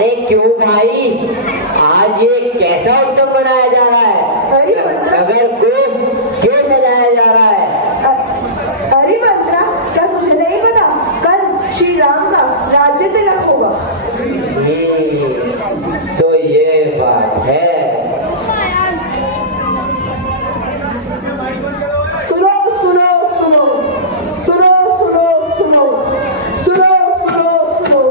अरे क्यों भाई, आज ये कैसा उत्सव मनाया जा रहा है? नगर को क्यों सजाया जा रहा है? अरे मंत्रा, क्या तुझे नहीं पता? कल श्री राम का राज्य तिलक होगा। तो ये बात है। सुनो सुनो सुनो सुनो सुनो सुनो सुनो सुनो सुनो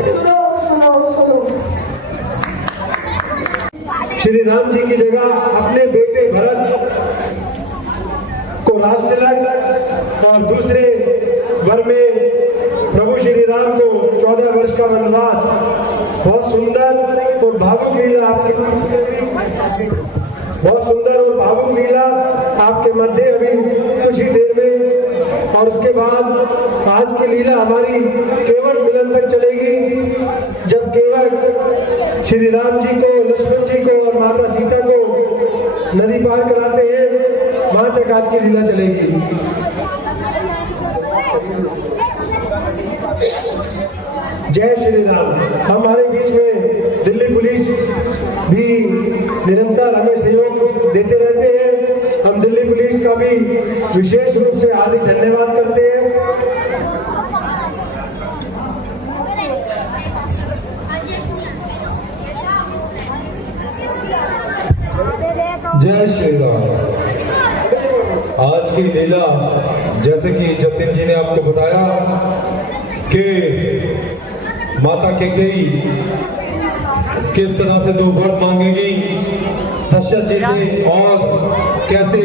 सुनो सुनो सुनो। श्री राम जी की जगह अपने बेटे भरत को राज तिलक और दूसरे वर में प्रभु श्री राम को 14 वर्ष का वनवास, बहुत सुंदर और भावुक लीला आपके बीच में, बहुत सुंदर और भावुक लीला आपके मध्य अभी कुछ ही देर में, और उसके बाद आज की लीला हमारी केवल मिलन तक चलेगी, जब केवल श्री राम जी को, लक्ष्मण जी को और माता सीता को नदी पार कराते हैं, वहां तक आज की लीला चलेगी। जय श्री राम। हमारे बीच में दिल्ली पुलिस भी निरंतर हमें सहयोग देते रहते हैं। हम दिल्ली पुलिस का भी विशेष रूप से हार्दिक धन्यवाद करते हैं। जय श्री राम। आज की लीला, जैसे कि जतिन जी ने आपको बताया कि माता कैकेयी किस तरह से 2 वर मांगेगी दशरथ जी से, और कैसे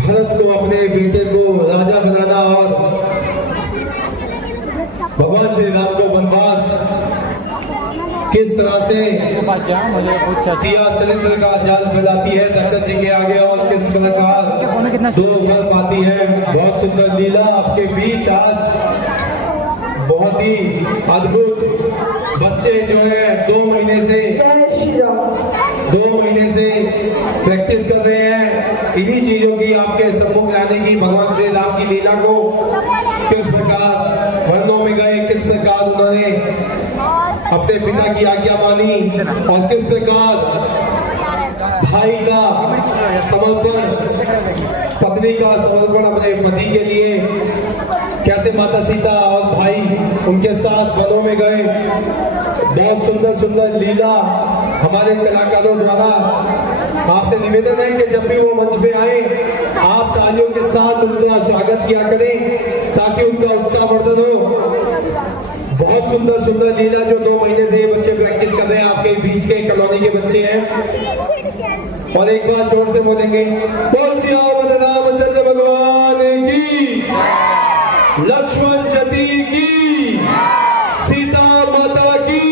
भरत को, अपने बेटे को राजा बनाना और भगवान श्री राम को वनवास किस तरह से दिया चरित्र का जाल फैलाती है दशरथ जी के आगे, और किस प्रकार 2 वर पाती है। बहुत सुंदर लीला आपके बीच आज, बहुत ही अद्भुत। बच्चे जो है 2 महीने से 2 महीने से प्रैक्टिस कर रहे हैं इन्हीं चीजों की, आपके सम्मुख लाने की, भगवान श्री राम की लीला को किस प्रकार वर्णों में गए, किस प्रकार उन्होंने अपने पिता की आज्ञा मानी, और किस प्रकार भाई का समर्पण, पत्नी का समर्पण अपने पति के लिए, कैसे माता सीता और भाई उनके साथ वनों में गए। बहुत सुंदर सुंदर लीला हमारे कलाकारों द्वारा। आपसे निवेदन है कि जब भी वो मंच पे आए, आप तालियों के साथ उनका स्वागत किया करें, ताकि उनका उत्साह वर्धन हो। बहुत सुंदर सुंदर लीला जो 2 महीने से ये बच्चे प्रैक्टिस कर रहे हैं, आपके बीच के कॉलोनी के बच्चे हैं। और एक बार जोर से बोलेंगे, बोल सियावर रामचंद्र भगवान की, लक्ष्मण जति की, सीता माता की,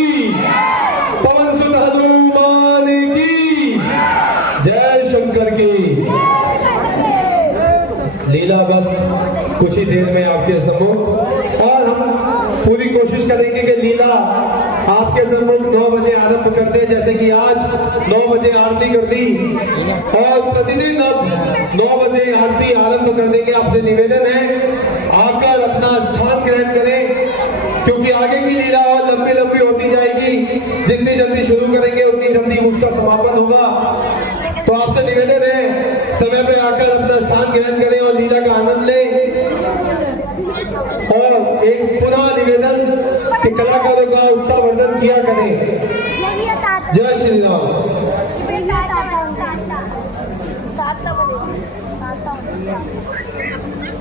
पवन सुत हनुमान की, जय शंकर की। लीला बस कुछ ही देर में आपके सम्मुख, और हम पूरी कोशिश करेंगे कि लीला आपके सम्मुख 9 बजे आरंभ कर दे, जैसे कि आज 9 बजे आरती कर दी, और प्रतिदिन अब 9 बजे आरती आरंभ करने के आपसे निवेदन है, आकर अपना स्थान ग्रहण करें, क्योंकि आगे की लीला और लंबी लंबी होती जाएगी। जितनी जल्दी शुरू करेंगे उतनी जल्दी उसका समापन होगा। तो आपसे निवेदन है, समय पे आकर अपना स्थान ग्रहण करें और लीला का आनंद लें। और एक पुनः निवेदन कि कलाकारों का उत्साह वर्धन किया करें। जय श्री राम।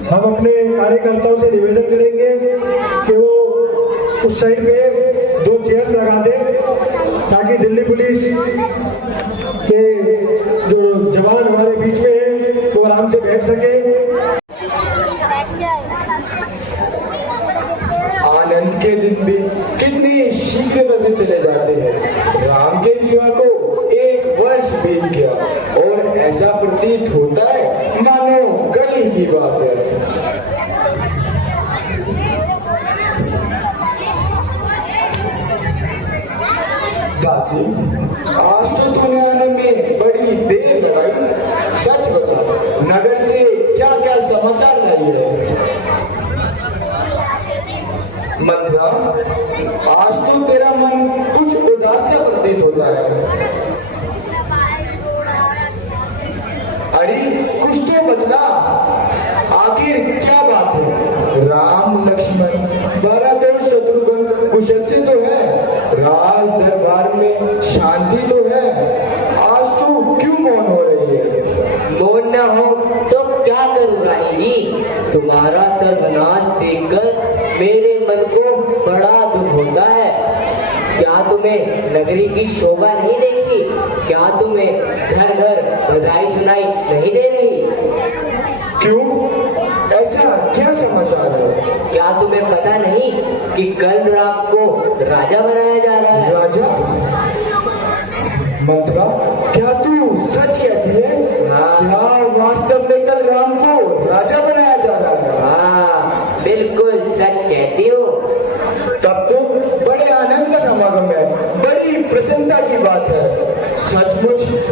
हम अपने कार्यकर्ताओं से निवेदन करेंगे कि वो उस साइड पे 2 चेयर लगा दें, ताकि दिल्ली पुलिस के जो जवान हमारे बीच में हैं वो आराम से बैठ सके। आनंद के दिन भी कितनी शीघ्रता से चले जाते हैं। राम के विवाह को 1 वर्ष बीत गया, और ऐसा प्रतीत होता है मानो कल ही की बात है। दासी, आज तो तूने आने में बड़ी देर लगाई। सच बता, नगर से क्या क्या समाचार लाई है? मंत्रा, आज तो तेरा मन है। अरे कुछ तो बदला, आखिर क्या बात है? राम लक्ष्मण भरत और शत्रुघ्न कुशल से तो है, राज दरबार में शांति तो है, आज तू क्यों मौन हो रही है? मौन न हो तो क्या करूं रानी जी, तुम्हारा सर्वनाश देखकर मेरे मन को बड़ा दुख होता है। क्या तुम्हें नगरी की शोभा नहीं देखी? क्या तुम्हें घर घर बधाई सुनाई नहीं दे रही? क्यों, ऐसा क्या समाचार है? क्या तुम्हें पता नहीं कि कल राम को राजा बनाया जा रहा है? राजा? मंत्रा, क्या तू सच कहती है? हाँ। क्या वास्तव में कल राम को राजा बनाया जा रहा है? हाँ, बिल्कुल सच कहती हूँ। तब तो बड़े आनंद का समागम है, बड़ी प्रसन्नता की बात है।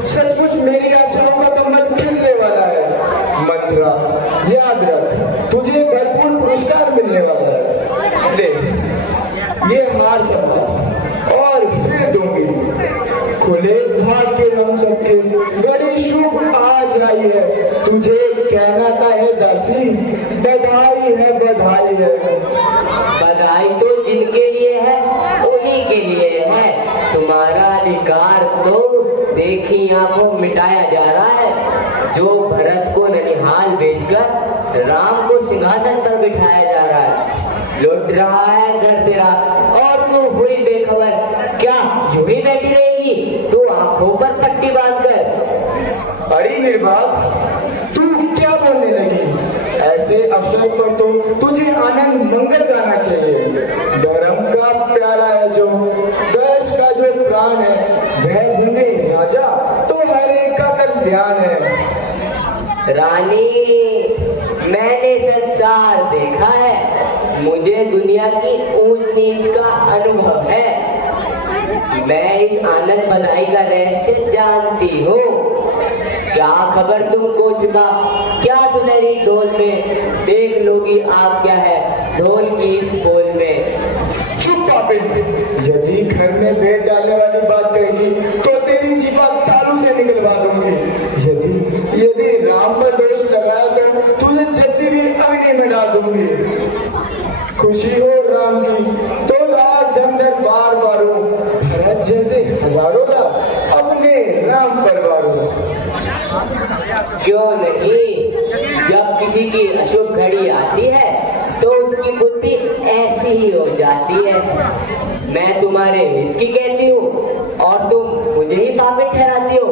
सचमुच मेरी आशाओं का कमल खिलने वाला है। मंत्रा, याद रख, तुझे भरपूर पुरस्कार मिलने वाला है। ले, ये हार समझा और फिर दूंगी। खुले भाग्य हम सबके, बड़ी शुभ आज आई है। तुझे कहना था है दासी, बधाई है, बधाई है। बधाई तो जिनके लिए है उन्हीं के लिए है। तुम्हारा अधिकार तो देखी आंखों मिटाया जा रहा है। जो भरत को ननिहाल भेजकर राम को सिंहासन पर बिठाया जा रहा है, लुट रहा है घर तेरा, और तू हुई बेखबर। क्या यूं ही बैठी रहेगी तू आंखों पर पट्टी बांधकर? अरे निर्बाक, तू क्या बोलने लगी? ऐसे अवसर पर तो तुझे आनंद मंगल गाना चाहिए। धर्म का प्यारा है जो, देश का जो प्राण है, वह बने राजा तो हर एक का कल्याण है। रानी, मैंने संसार देखा है, मुझे दुनिया की ऊंच नीच का अनुभव है। मैं इस आनंद बधाई का रहस्य जानती हूँ। क्या खबर तुमको छिपा, क्या सुनहरी ढोल में देख लोगी आप क्या है ढोल की इस बोल में। चुप पापिन, यदि घर में भेद डालने वाली बात कहेगी तो तेरी जीवा तालू से निकलवा दूंगी। यदि राम पर दोष लगाया तो तुझे जल्दी भी अग्नि में डाल दूंगी। खुशी हो राम की तो राज अंदर बार बारो, भरत जैसे हजारों लाख अपने राम परिवारों। क्यों नहीं, जब किसी की अशुभ घड़ी आती है तो उसकी बुद्धि ऐसी ही हो जाती है। मैं तुम्हारे हित की कहती हूँ और तुम मुझे ही पापित ठहराती हो।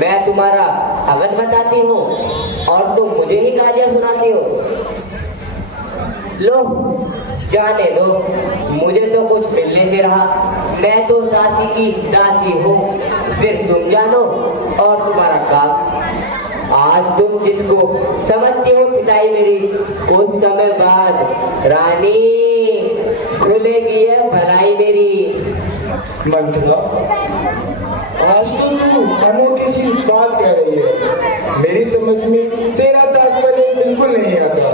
मैं तुम्हारा अगत बताती हूँ और तुम मुझे ही गालियां सुनाती हो। लो, जाने दो, मुझे तो कुछ मिलने से रहा। मैं तो दासी की दासी हूँ, फिर तुम जानो और तुम्हारा काम। आज तुम जिसको समझती हो पिटाई मेरी, उस समय बाद रानी खुलेगी है भलाई मेरी। मंथला, आज तो तू अनोखी सी बात कह रही है। मेरी समझ में तेरा तात्पर्य बिल्कुल नहीं आता।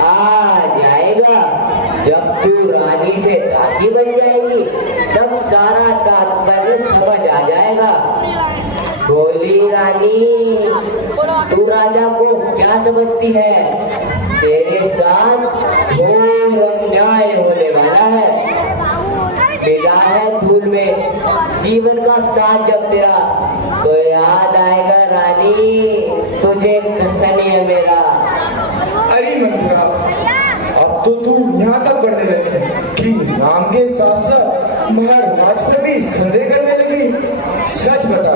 आ जाएगा, जब तू रानी से दासी बन जाएगी तब सारा तात्पर्य समझ आ जाएगा। बोली रानी, तू राजा को क्या समझती है? तेरे साथ घोर अन्याय होने वाला है। मिला है धूल में जीवन का साथ जब तेरा, तो याद आएगा रानी तुझे कथन है मेरा। अरे मंत्रा, अब तो तू यहाँ तक बढ़ने लगी कि राम के साथ साथ महाराज पर भी संदेह करने लगी। सच बता,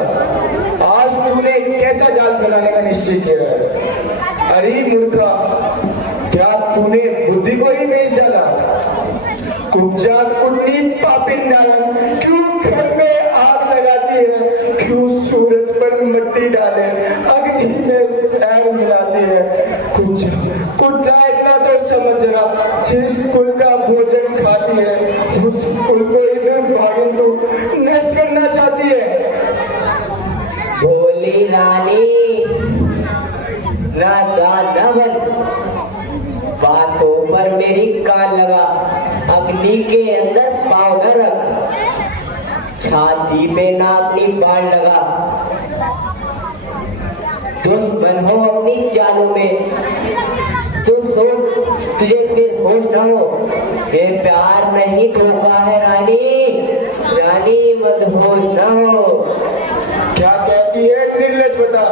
आज तूने कैसा जाल फैलाने का निश्चय किया है? अरे मूर्खा, क्या तूने बुद्धि को ही बेच डाला? कुब्जा कुटनी पापिंडा, क्यों घर में आग लगाती है? क्यों सूरज पर मिट्टी डाले, अग्नि में पैर मिलाती है? कुब्जा इतना तो समझ रहा, जिस कुल का भोजन खाती है उस कुल को इधर भागिन तू नष्ट करना चाहती है। बोली रानी, ना बन, बातों पर मेरी कान लगा, अग्नि के अंदर पाँव न रख। छाती दीपे नाम नी बाढ़ लगा। दुश्मन हो अपनी चालों में, तू सोच तुझे फिर होश न हो। ये प्यार नहीं धोखा है रानी, रानी मदहोश न हो। क्या कहती है निर्लज बता,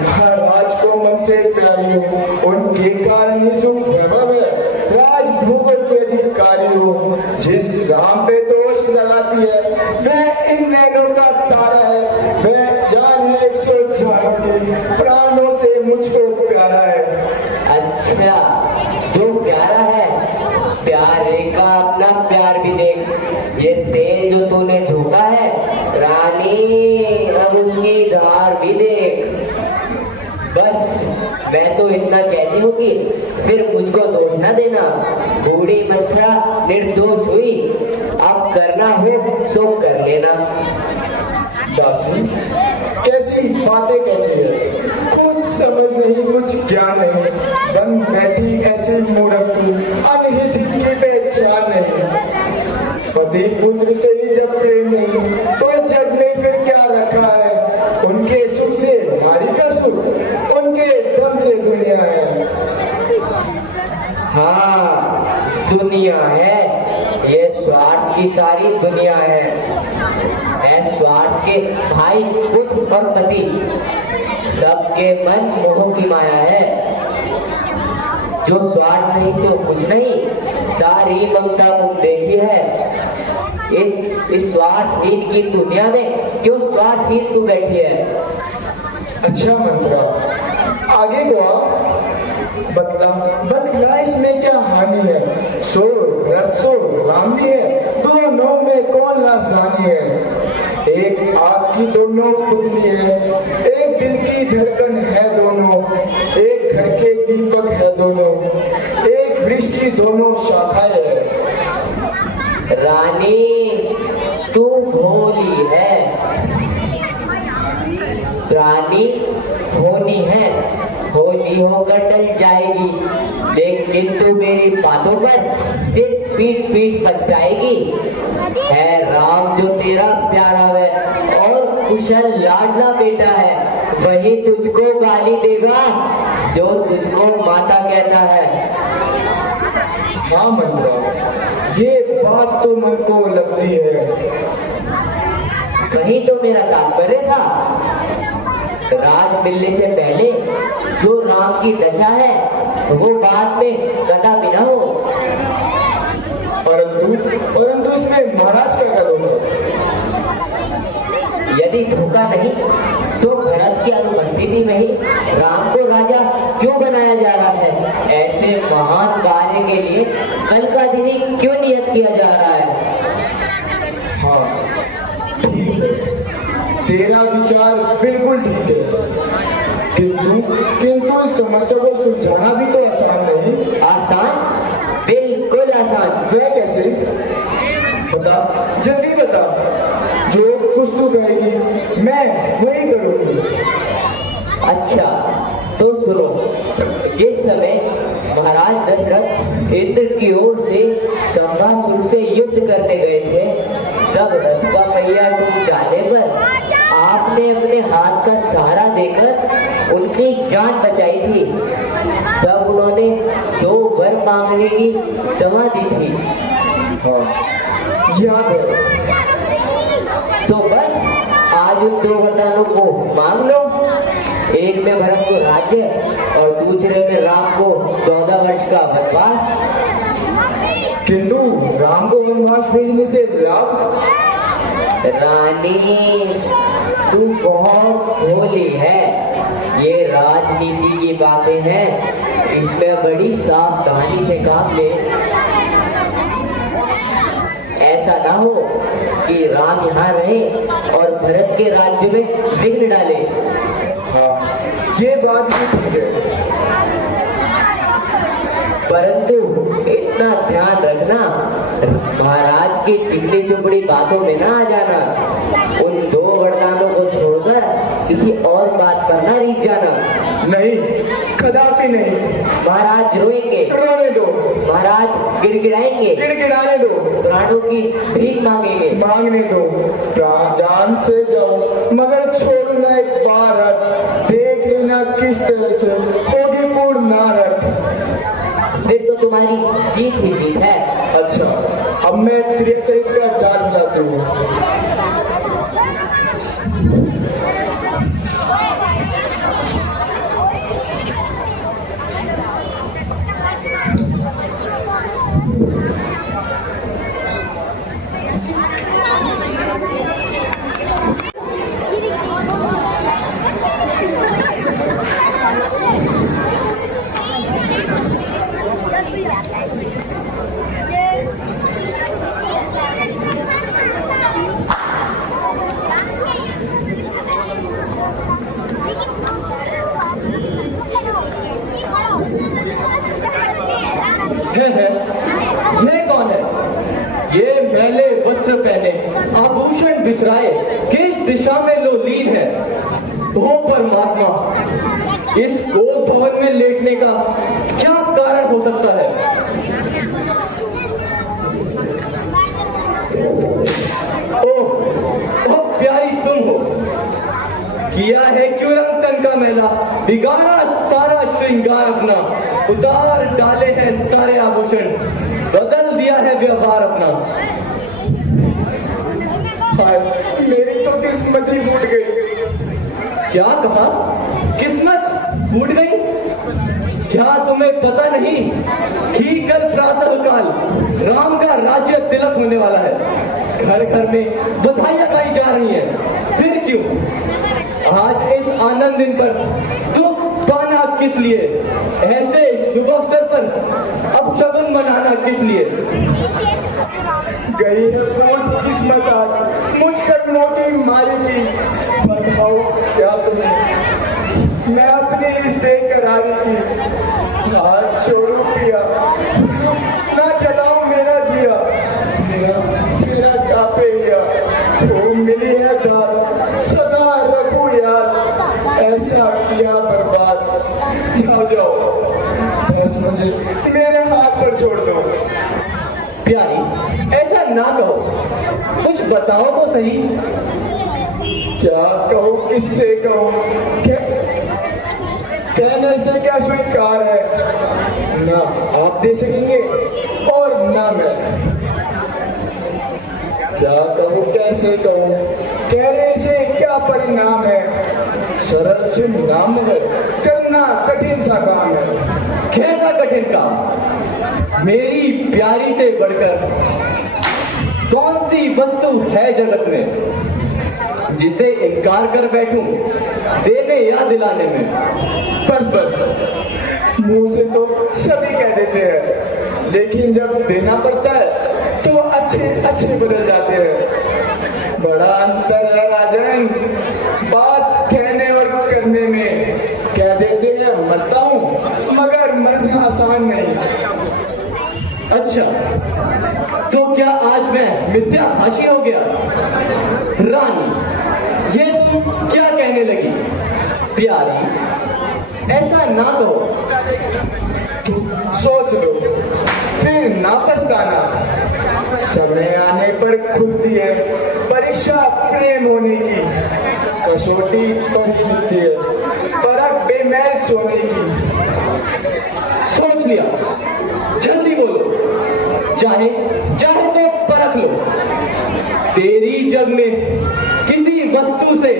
महाराज को मन से प्यारी हो, उनके कारण ही सुख वैभव है। राजभोग के अधिकारी हो, जिस राम पे दोष लगाती है वह इन नैनों का तारा है। वह जान है 104 की, प्राणों से मुझको प्यारा है। अच्छा, जो प्यारा है प्यारे का अपना प्यार भी देख। ये तेल जो तूने झोंका है रानी, अब उसकी धार भी देख। बस मैं तो इतना कहती हूँ कि फिर मुझको दोष न देना। बूढ़ी मंत्रा निर्दोष हुई, अब करना हो सो कर लेना। दासी कैसी बातें कहती है, कुछ समझ नहीं कुछ ज्ञान नहीं, बन बैठी ऐसी मूर्ख तू, अनहित हित की पहचान नहीं। पति पुत्र से ही जब प्रेम नहीं तो जग में फिर क्या रखा है। उनके सुख से हमारी का सुख, उनके दम से दुनिया है। हाँ दुनिया है, ये स्वार्थ की सारी दुनिया है। स्वार्थ के भाई पुत्र और पति, सबके मन मोह की माया है। जो स्वार्थ नहीं तो कुछ नहीं, सारी ममता मुख देखी है। इस स्वार्थहीन की दुनिया में क्यों स्वार्थहीन तू बैठी है? अच्छा मंत्रा, आगे गवा, बतला बतला इसमें क्या हानि है। सो रसो रामनी है, दोनों में कौन लासानी है। एक आग की दोनों पुतली है, एक दिल की धड़कन है दोनों, एक घर के दीपक है दोनों, एक वृक्ष की दोनों शाखाएं है। रानी तू भोली है, रानी होनी है, होली होकर टल जाएगी, लेकिन तू मेरी बातों पर सिर्फ पीठ पीठ पछताएगी। है राम जो तेरा प्यारा है और कुशल लाडला बेटा है, वही तुझको गाली देगा जो तुझको माता कहता है। हाँ मंत्रा, ये बात तो मन को लगती है। वही तो मेरा तात्पर्य था। राज मिलने से पहले जो राम की दशा है वो बाद में कदापि न हो। परंतु इसमें महाराज का क्या धोखा? यदि धोखा नहीं तो भरत की अनुपस्थिति में ही राम को राजा क्यों बनाया जा रहा है? ऐसे महान कार्य के लिए कल का दिन ही क्यों नियत किया जा रहा है? हाँ ठीक है, तेरा विचार बिल्कुल ठीक है, किंतु इस समस्या को सुलझाना भी तो आसान नहीं। आसान? बिल्कुल आसान। वह कैसे? बता, जल्दी बता। जो कुछ तू कहेगी मैं वही करूंगी। अच्छा तो सुनो। जिस समय महाराज दशरथ इंद्र की ओर से संभासुर से युद्ध करने गए थे, तब रथ का पहिया टूट जाने पर आपने अपने हाथ का सहारा देकर उनकी जान बचाई थी। तब उन्होंने 2 वर मांगने की समा दी थी। हाँ याद है। तो बस आज उन 2 वरदानों को मांग लो। एक में भरत को राज्य और दूसरे में राम को 14 वर्ष का वनवास। किंतु राम को वनवास भेजने से लाभ? रानी तू बहुत भोली है। ये राजनीति की बातें हैं, इसमें बड़ी सावधानी से काम ले। ऐसा ना हो कि राम यहाँ रहे और भरत के राज्य में विघ्न डाले। हाँ ये बात भी ठीक है, परंतु इतना ध्यान रखना, महाराज की चिकनी चुपड़ी बातों में ना आ जाना। उन 2 वरदानों को छोड़कर किसी और बात पर ना रीझ जाना। नहीं, कदापि नहीं। महाराज रोएंगे, रोने दो। महाराज गिड़गिड़ाएंगे, गिड़गिड़ाने दो। प्राणों की भीख मांगेंगे, मांगने दो। जान से जाओ, मगर छोड़ना एक बार रख, देख लेना किस तरह से होगी पूर्ण नारक। फिर तो तुम्हारी जीत ही जीत है। अच्छा, अब मैं त्रिचरित का जाल बुलाती हूँ। ये कौन है? ये मैले वस्त्र पहने, आभूषण बिसराए, किस दिशा में लोलीन है? ओ परमात्मा, इस गोद भवन में लेटने का क्या कारण हो सकता है? ओह प्यारी तुम हो। किया है क्यों रंग तन का मैला, बिगाड़ा सारा श्रृंगार अपना, उतार डाले हैं सारे आभूषण, बदल दिया है व्यवहार अपना। हाय, मेरी तो किस्मत ही फूट गई। क्या कहा? किस्मत फूट गई? क्या तुम्हें पता नहीं कि कल प्रातः काल राम का राज्य तिलक होने वाला है? घर घर में बधाइयां गाई जा रही हैं। फिर क्यों आज इस आनंद दिन पर दुख पाना किस लिए? ऐसे शुभ अवसर पर अब शगुन मनाना किस लिए? गई है फूट किस्मत आज, मुझ कर्मों की मारी थी। बताओ क्या तुम्हें मैं अपनी इस बेकरारी की हाथ छोड़ू पिया, ना चलाऊं मेरा जिया, मेरा जापे गया, वो मिली है दाद, सदा रखूं याद, ऐसा किया बर्बाद। जाओ जाओ, बस मुझे मेरे हाथ पर छोड़ दो। प्यारी, ऐसा ना कहो, कुछ बताओ तो सही। क्या कहूँ, किससे कहूँ, कहने से क्या स्वीकार है? ना आप दे सकेंगे और ना मैं। क्या कहूँ, कैसे कहूँ, कहने से क्या परिणाम है? सरल से नाम है, करना कठिन सा काम है। कैसा कठिन काम? मेरी प्यारी से बढ़कर कौन सी वस्तु है जगत में जिसे इनकार कर बैठूं देने या दिलाने में? बस बस, मुंह से तो सभी कह देते हैं, लेकिन जब देना पड़ता है तो अच्छे अच्छे बदल जाते हैं। बड़ा अंतर है राजन, बात कहने और करने में। कह देते हैं मरता हूँ, मगर मरना आसान नहीं। अच्छा, तो क्या आज मैं मिथ्याभाषी हो गया? रानी, ये तुम क्या कहने लगी? प्यारी, ऐसा ना कहो। तो सोच लो, फिर ना पछताना। समय आने पर खुलती है परीक्षा प्रेम होने की, कसौटी पर ही दिखती है परख बेमैल सोने की। सोच लिया, जल्दी बोलो, चाहे चाहे तो परख लो। तेरी जग में किसी वस्तु से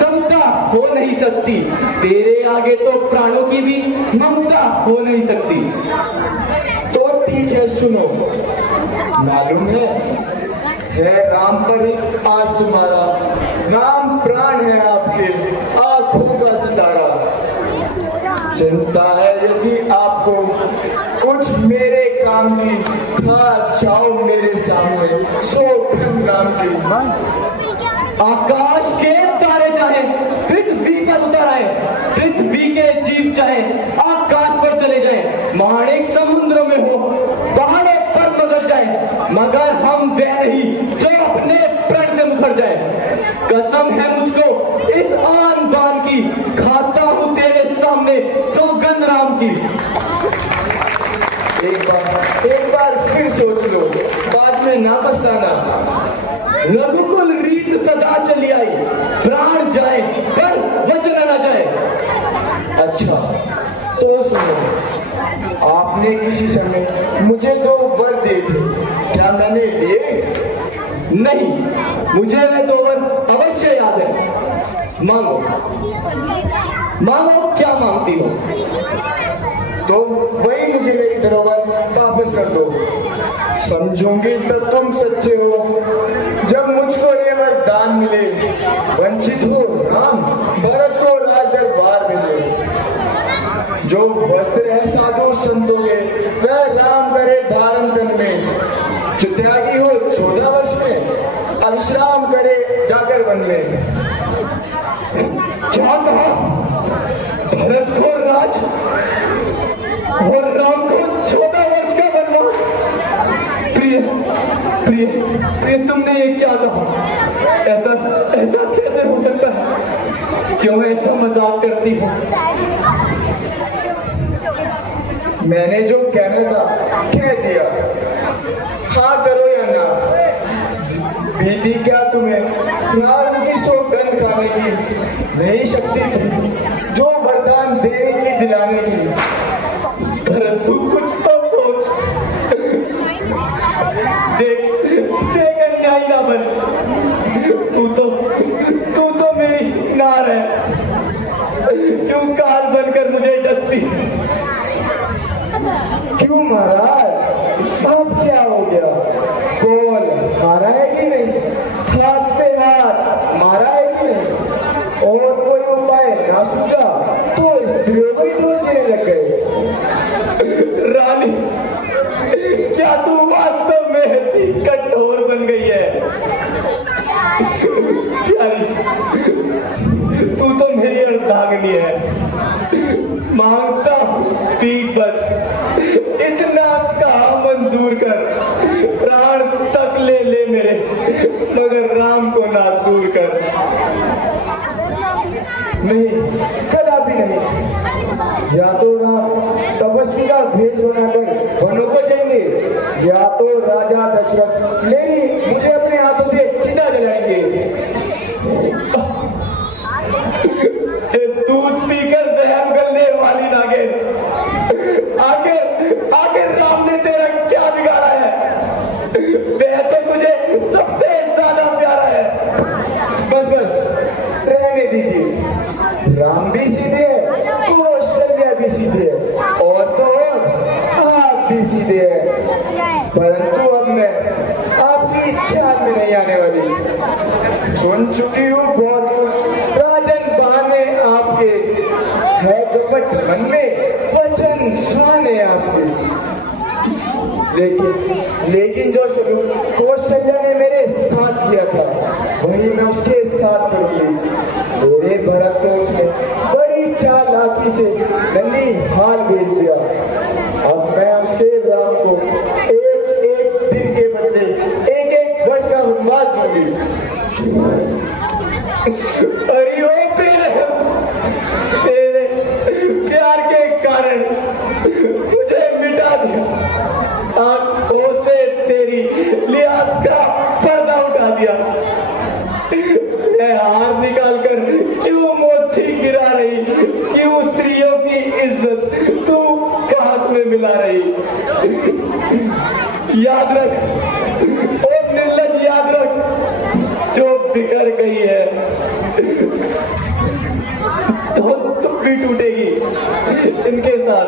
समता हो नहीं सकती, तेरे आगे तो प्राणों की भी ममता हो नहीं सकती। तो ठीक है, सुनो, मालूम है राम पर ही आज तुम्हारा नाम प्राण है, आपके आंखों का सितारा। चिंता है यदि आपको कुछ मेरे काम की, खा जाओ मेरे सामने सो घन राम की। आकाश के तारे चाहे पृथ्वी पर उतर आए, पृथ्वी के जीव चाहे आकाश पर चले जाए, माणिक समुद्र में हो, पहाड़ों पर मगर जाए, मगर हम वे नहीं जो अपने प्रण से मुकर जाए। कसम है मुझको इस आन बान की, खाता हूँ तेरे सामने सौगंध राम की। एक बार फिर सोच लो, बाद में ना पछताना। रघुकुल रीत सदा चली आपने किसी समय मुझे 2 वर दिए थे, क्या मैंने लिए? नहीं, मुझे वे 2 वर अवश्य याद है। मांगो मांगो, क्या मांगती हो? तो वही मुझे मेरी धरोहर वापस कर दो। समझूंगी तब तुम सच्चे हो जब मुझको ये वरदान मिले, वंचित हो राम, भरत को राज दरबार मिले। जो वस्त्र है साधु संतों के, वह राम करे धारण तन में। जो त्यागी हो 14 वर्ष में, अब विश्राम करे जाकर वन में। क्या कहा? भरत को राज और राम को 14 वर्ष का वनवास? प्रिय प्रिय प्रिय, तुमने ये क्या कहा? ऐसा कैसे हो सकता है? क्यों ऐसा मजाक करती हो? मैंने जो कहना था कह दिया, हाँ करो या ना। बीती क्या तुम्हें राम की सौगंध खाने की नई शक्ति थी, जो वरदान देने की दिलाने की। भरत, तू कुछ तो सोच। देख अन्यायी ना बन। तू तो मेरी नार है, क्यों काल बनकर मुझे डसती? क्यों महाराज, अब क्या हो गया? कौन मारा है कि नहीं? हाथ पे हाथ मारा है कि नहीं? और कोई उपाय ना सूझा तो स्त्रियों को ही दोष देने लग गए। रानी, क्या तू वास्तव में ऐसी कठोर बन गई है? प्यारी, तू तो मेरी अर्धांगिनी है। मांगता पीठ बस, इतना कहा मंजूर कर। प्राण तक ले मेरे, मगर राम को ना दूर कर। नहीं, कदापि नहीं। या तो राम तपस्वी का भेष बनाकर वनों को जाएंगे, या तो राजा दशरथ मुझे अपने हाथों से चिता जलाएंगे। दूध पीकर दहम करने वाली नागिन, आखिर राम ने तेरा क्या बिगाड़ा है? वह तो तुझे सबसे ज्यादा प्यारा है। बस रहने दीजिए। राम भी सीधे है, कौशल्या भी सीधे है, और तो और आप भी सीधे है। परंतु अब मैं आपकी इच्छा में नहीं आने वाली। सुन चुकी हूँ बहुत कुछ, राजन बहाने आपके है, कपट मन में वचन सुहाने आपके। लेकिन जो सलूक कौशल्या ने मेरे साथ किया था, वही मैं उसके साथ करूंगी। मेरे भरत को उसने बड़ी चालाकी से नन्ही हाल भेज दिया। अब मैं उसके राम को एक दिन के बदले एक वर्ष का वनवास दूंगी। तेरे प्यार के कारण मुझे मिटा दिया, आंखों से तेरी लिहाज का पर्दा उठा दिया। हार निकाल कर क्यों मोती गिरा रही? क्यों स्त्रियों की इज्जत तू हाथ में मिला रही? याद रख, ओ निर्लज, याद रख, जो बिखर गई है तो तुम भी टूटेगी। इनके साथ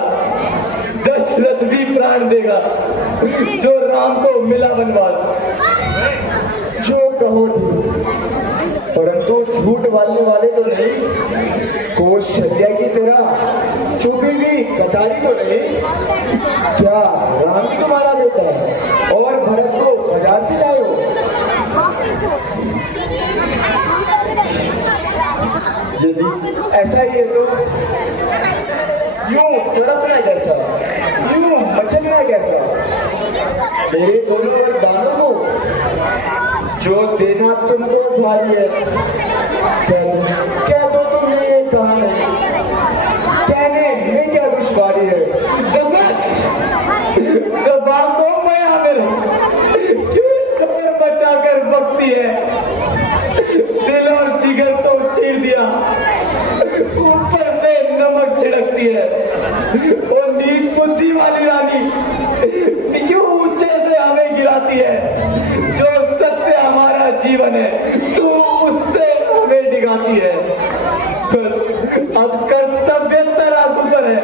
दशरथ भी प्राण देगा, जो राम को मिला वनवास। जो कहो ठीक, परंतु झूठ बोलने वाले तो नहीं। कौशल्या की तरह चुपी हुई कटारी तो नहीं। क्या राम की तुम्हारा बेटा है और भरत को बाजार से लाए हो? यदि ऐसा ही है तो यूं तड़पना कैसा, यूं मचलना कैसा? मेरे दोनों वरदानों को जो देना तुमको भारी है, क्या तो तुमने ये कहा नहीं? कहने में क्या दुश्वारी है? जबान को मैं मेरे क्यों खबर बचाकर बकती है? दिल और जिगर तो चीर दिया, ऊपर से नमक छिड़कती है। वो नीच बुद्धि वाली रानी जीवन है तू उससे हमें डिगाती है। पर अब कर्तव्य तराजू पर है,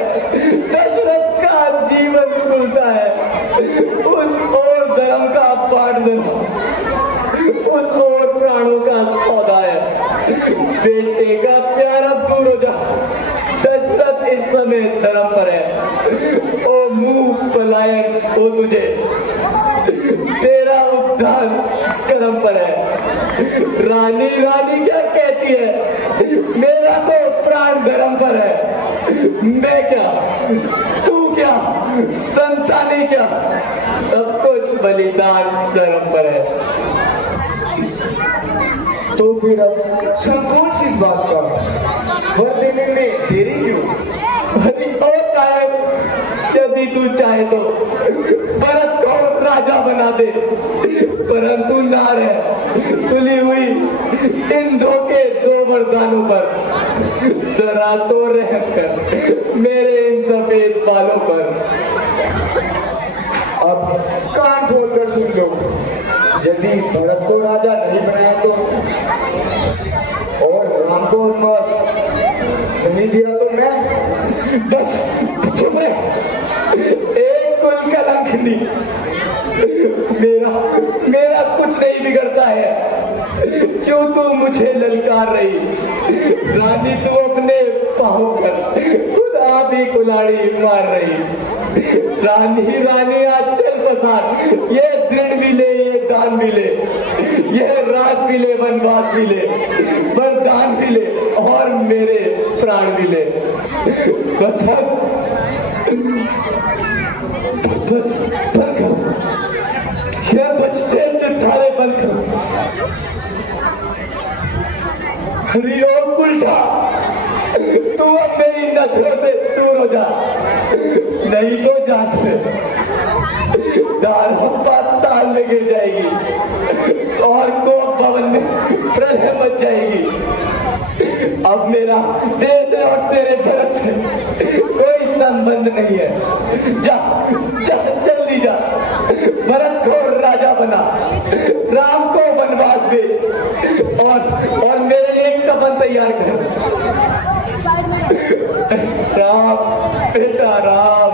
दशरथ का जीवन खुलता है। उस और धर्म का बांट देना, उस और प्राणों का सौदा है। बेटे का प्यार अब दूर हो जा। दशरथ इस समय धर्म पर है। ओ मुंह पलायन हो तुझे, तेरा उद्धार कर्म पर है। रानी रानी क्या कहती है, मेरा तो प्राण धर्म पर है। मैं क्या, तू क्या, संतानी क्या, सब कुछ बलिदान धर्म पर है। तो फिर अब संकोच इस बात का, वर देने में देरी क्यों? और कायम, यदि तू चाहे तो भरत को राजा बना दे, परंतु ना रह तुली हुई इन के दो वरदानों पर। जरा तो रहम कर मेरे इन सफेद बालों पर। अब कान खोलकर सुन लो, यदि भरत को राजा नहीं बनाया तो, और राम को वनवास नहीं दिया तो मैं बस चुप रह, एक कुल कलंकनी। मेरा कुछ नहीं बिगड़ता है, क्यों तू मुझे ललकार रही? रानी तू अपने पाँव पर खुद आप ही कुल्हाड़ी मार रही। रानी रानी आज चल पसार, ये दृढ़ भी ले, ये दान भी ले, यह राज भी ले, वनवास भी ले, वरदान भी ले, और मेरे प्राण भी ले। बस बस बस बंद करो, यह बचते चिट्ठारे बंद करो। हरिओम उल्टा, तू अब मेरी नजरों से दूर हो जा, नहीं तो जान से ताल में गिर जाएगी और को भवन में प्रलय मच जाएगी। अब मेरा तेरे और तेरे भरत से कोई संबंध नहीं है। जा जा जल्दी जा, भरत को राजा बना, राम को वनवास भेज, और मेरे लिए कफन तैयार कर। राम बेटा राम।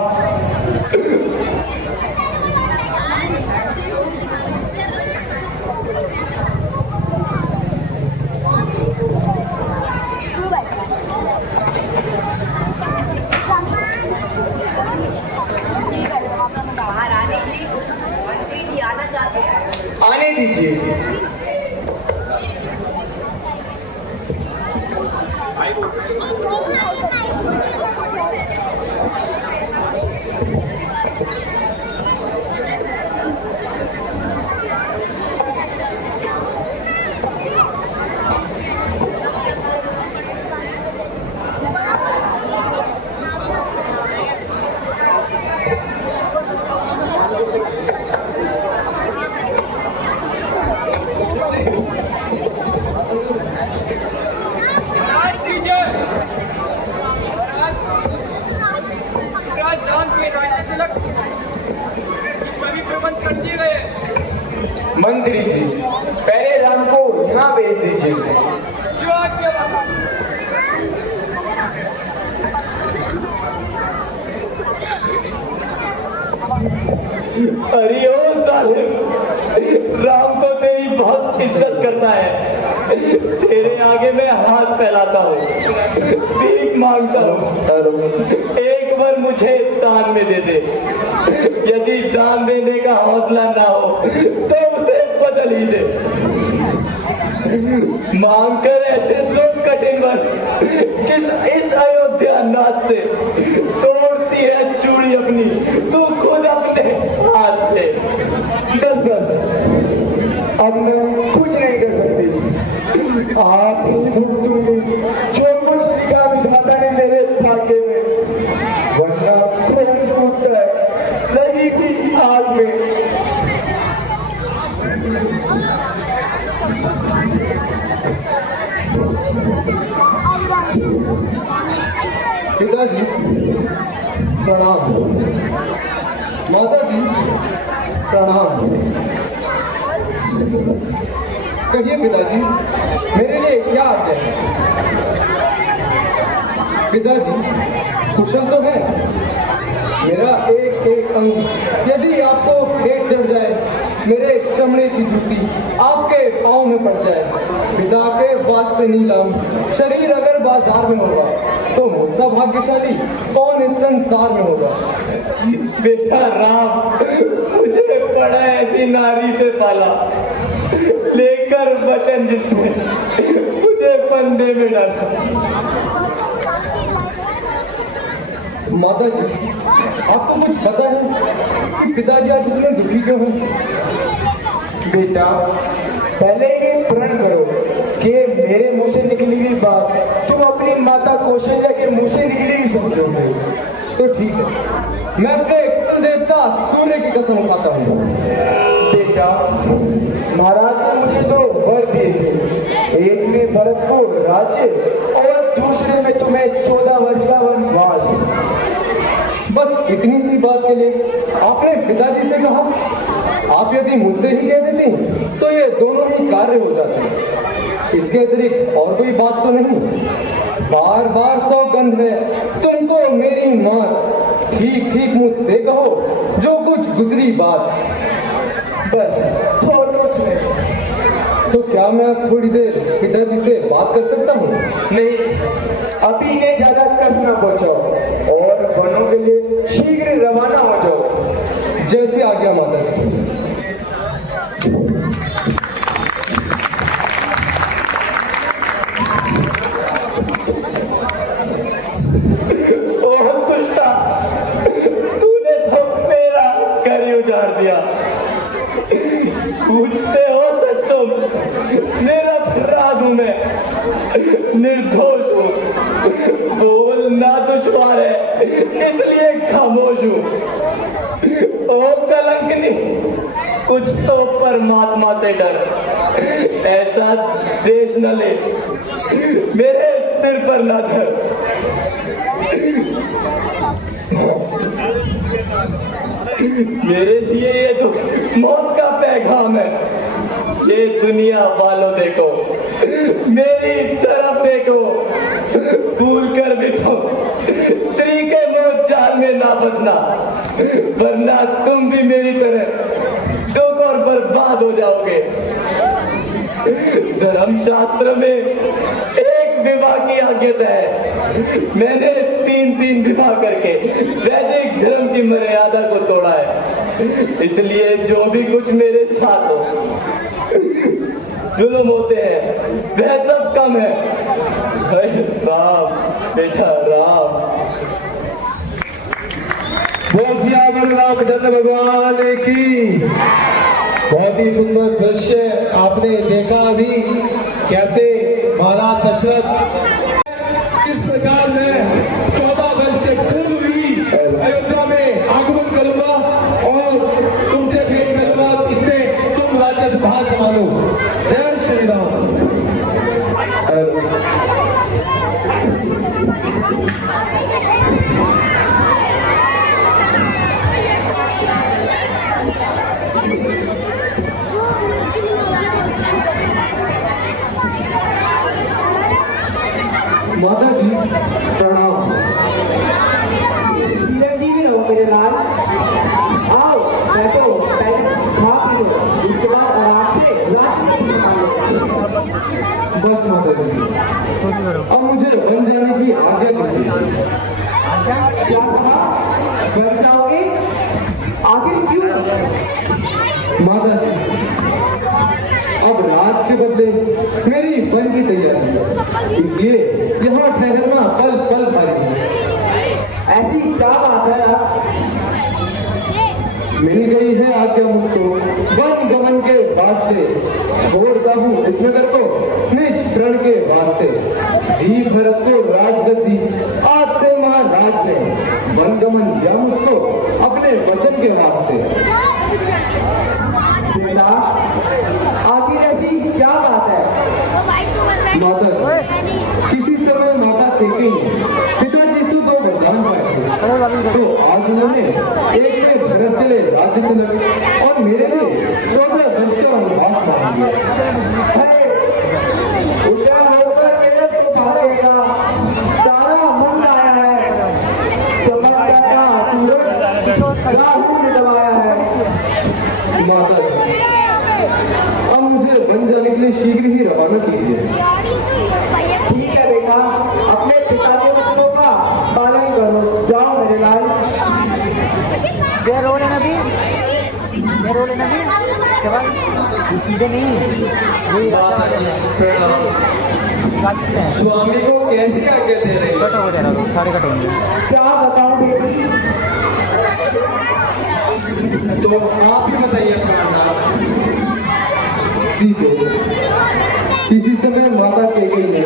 आने दीजिए। मंत्री जी, पहले राम को यहाँ भेज दीजिए। हरिओम साहिब, राम तो तेरी बहुत इज्जत करता है। तेरे आगे मैं हाथ फैलाता हूँ, भीख मांगता हूँ, एक बार मुझे दान में दे दे। यदि दान देने का हौसला ना हो तो उसे बदल ही दे। मांग कर ऐसे तो कठिन वर इस अयोध्या नाथ से तोड़ती है चूड़ी अपनी तू खुद अपने हाथ से। बस बस, अब मैं कुछ नहीं कर सकती। आप ही भुगतूंगी जो कुछ लिखा विधाता ने मेरे भाग्य में, वरना कौन टूटता है लगी हुई आग में। पिताजी प्रणाम, माता जी प्रणाम। कहिए पिताजी, मेरे लिए क्या आज्ञा है? पिताजी कुशल तो है, मेरा एक एक अंग यदि आपको पेट चढ़ जाए, मेरे चमड़े की जूती आपके पाँव में पड़ जाए, पिता के वास्ते नीलम शरीर अगर बाजार में होगा तो मुझसा भाग्यशाली कौन इस संसार में होगा। बेटा राम, मुझे बड़ा ऐसी नारी से पाला, लेकर वचन जिसने मुझे फंदे में डाला। माता जी, आपको कुछ पता है कि पिताजी आज इतने दुखी क्यों हैं? बेटा, पहले ये प्रण करो कि मेरे मुंह से निकली हुई बात तुम अपनी माता कौशल्या के मुंह से निकली हुई समझोगे। तो ठीक है, मैं अपने कुल देवता सूर्य की कसम खाता हूँ। बेटा, महाराज ने मुझे दो वर दिए थे, एक में भरत को राज्य और दूसरे में तुम्हें 14 वर्ष का वनवास। बस इतनी सी बात के लिए आपने पिताजी से कहा? आप यदि मुझसे ही कह देती तो ये दोनों ही कार्य हो जाते। इसके अतिरिक्त और कोई बात तो नहीं। बार बार सौगंध है, तुमको मेरी माँ ठीक ठीक मुझसे कहो जो कुछ गुजरी बात। बस और कुछ नहीं। तो क्या मैं अब थोड़ी देर पिताजी से बात कर सकता हूँ? नहीं, अभी इन्हें ज्यादा कष्ट न पहुंचाओ और वनों के लिए शीघ्र रवाना हो जाओ। जैसे आज्ञा माता जी। ओह कुष्टा, तूने तो मेरा घर ही उजाड़ दिया। पूछते हो सच तुम, मेरा अपराध हूं मैं, निर्दोष हूँ, बोलना दुश्वार है इसलिए खामोश हूँ। ओ कलंकनी, कुछ तो परमात्मा से डर, ऐसा देश न ले, मेरे सिर पर न धर। मेरे लिए ये दुख मौत का पैगाम है। ये दुनिया वालों देखो, मेरी तरफ देखो, भूल कर भी तो स्त्री के मौत जाल में ना फंसना, वरना तुम भी मेरी तरह दुख और बर्बाद हो जाओगे। धर्मशास्त्र में एक विवाह की आज्ञा है। मैंने 3 विवाह करके वैदिक धर्म की मर्यादा को तोड़ा है। इसलिए जो भी कुछ मेरे साथ हो, जुल्म होते हैं, वह सब कम है। अरे राम, बेटा राम। बोल सियावर रामचंद्र भगवान की। बहुत ही सुंदर दृश्य आपने देखा अभी, कैसे महाराज दशरथ किस प्रकार में 14 वर्ष के पूर्व ही अयोध्या में आगमन करूंगा और तुमसे भेंट करूंगा, इसमें तुम राज्य से बाहर संभालो। जय श्री राम। माता जी प्रणाम। चिरंजीवी हो मेरे लाल। आओ बैठो, पहले खा पी लो, उसके बाद आराम से बस माता जी, अब मुझे बन जाने की आज्ञा दीजिए। क्या कहा? बन जाओगे? आखिर क्यों? माता जी, अब राज के बदले मेरी वन की तैयारी है, इसलिए यहाँ ठहरना पल पल भारी है। ऐसी क्या बात है आप? मिल गई है आज्ञा मुझको वन गमन के वास्ते, छोड़ता हूँ इस नगर को निज प्रण के वास्ते। दी भरत को राजगद्दी, आज से महाराज ने वन गमन किया मुझको अपने वचन के वास्ते। बेटा, आखिर ऐसी क्या बात है? माता, किसी समय माता टेकेंगे, पिताजी से तो वरदान पाए थे, तो आज उन्होंने एक में भरत के लिए राज्य तिलक और मेरे लिए 14 वर्ष का वनवास मांगे। उद्यान होकर मेरे तो भागेगा, सारा मन आया है, चमकता का सूरज राहु ने दबाया है। माता जी, अब मुझे वन जाने के लिए शीघ्र ही रवाना कीजिए। ठीक है बेटा, अपने पिता के वचनों का पालन करो। जाओ मेरे लाल। स्वामी को कैसी आज्ञा दे रही है? क्या बताऊं बेटी, तो आप ही बताइए प्राणनाथ। सीधे किसी समय माता कैकेयी ने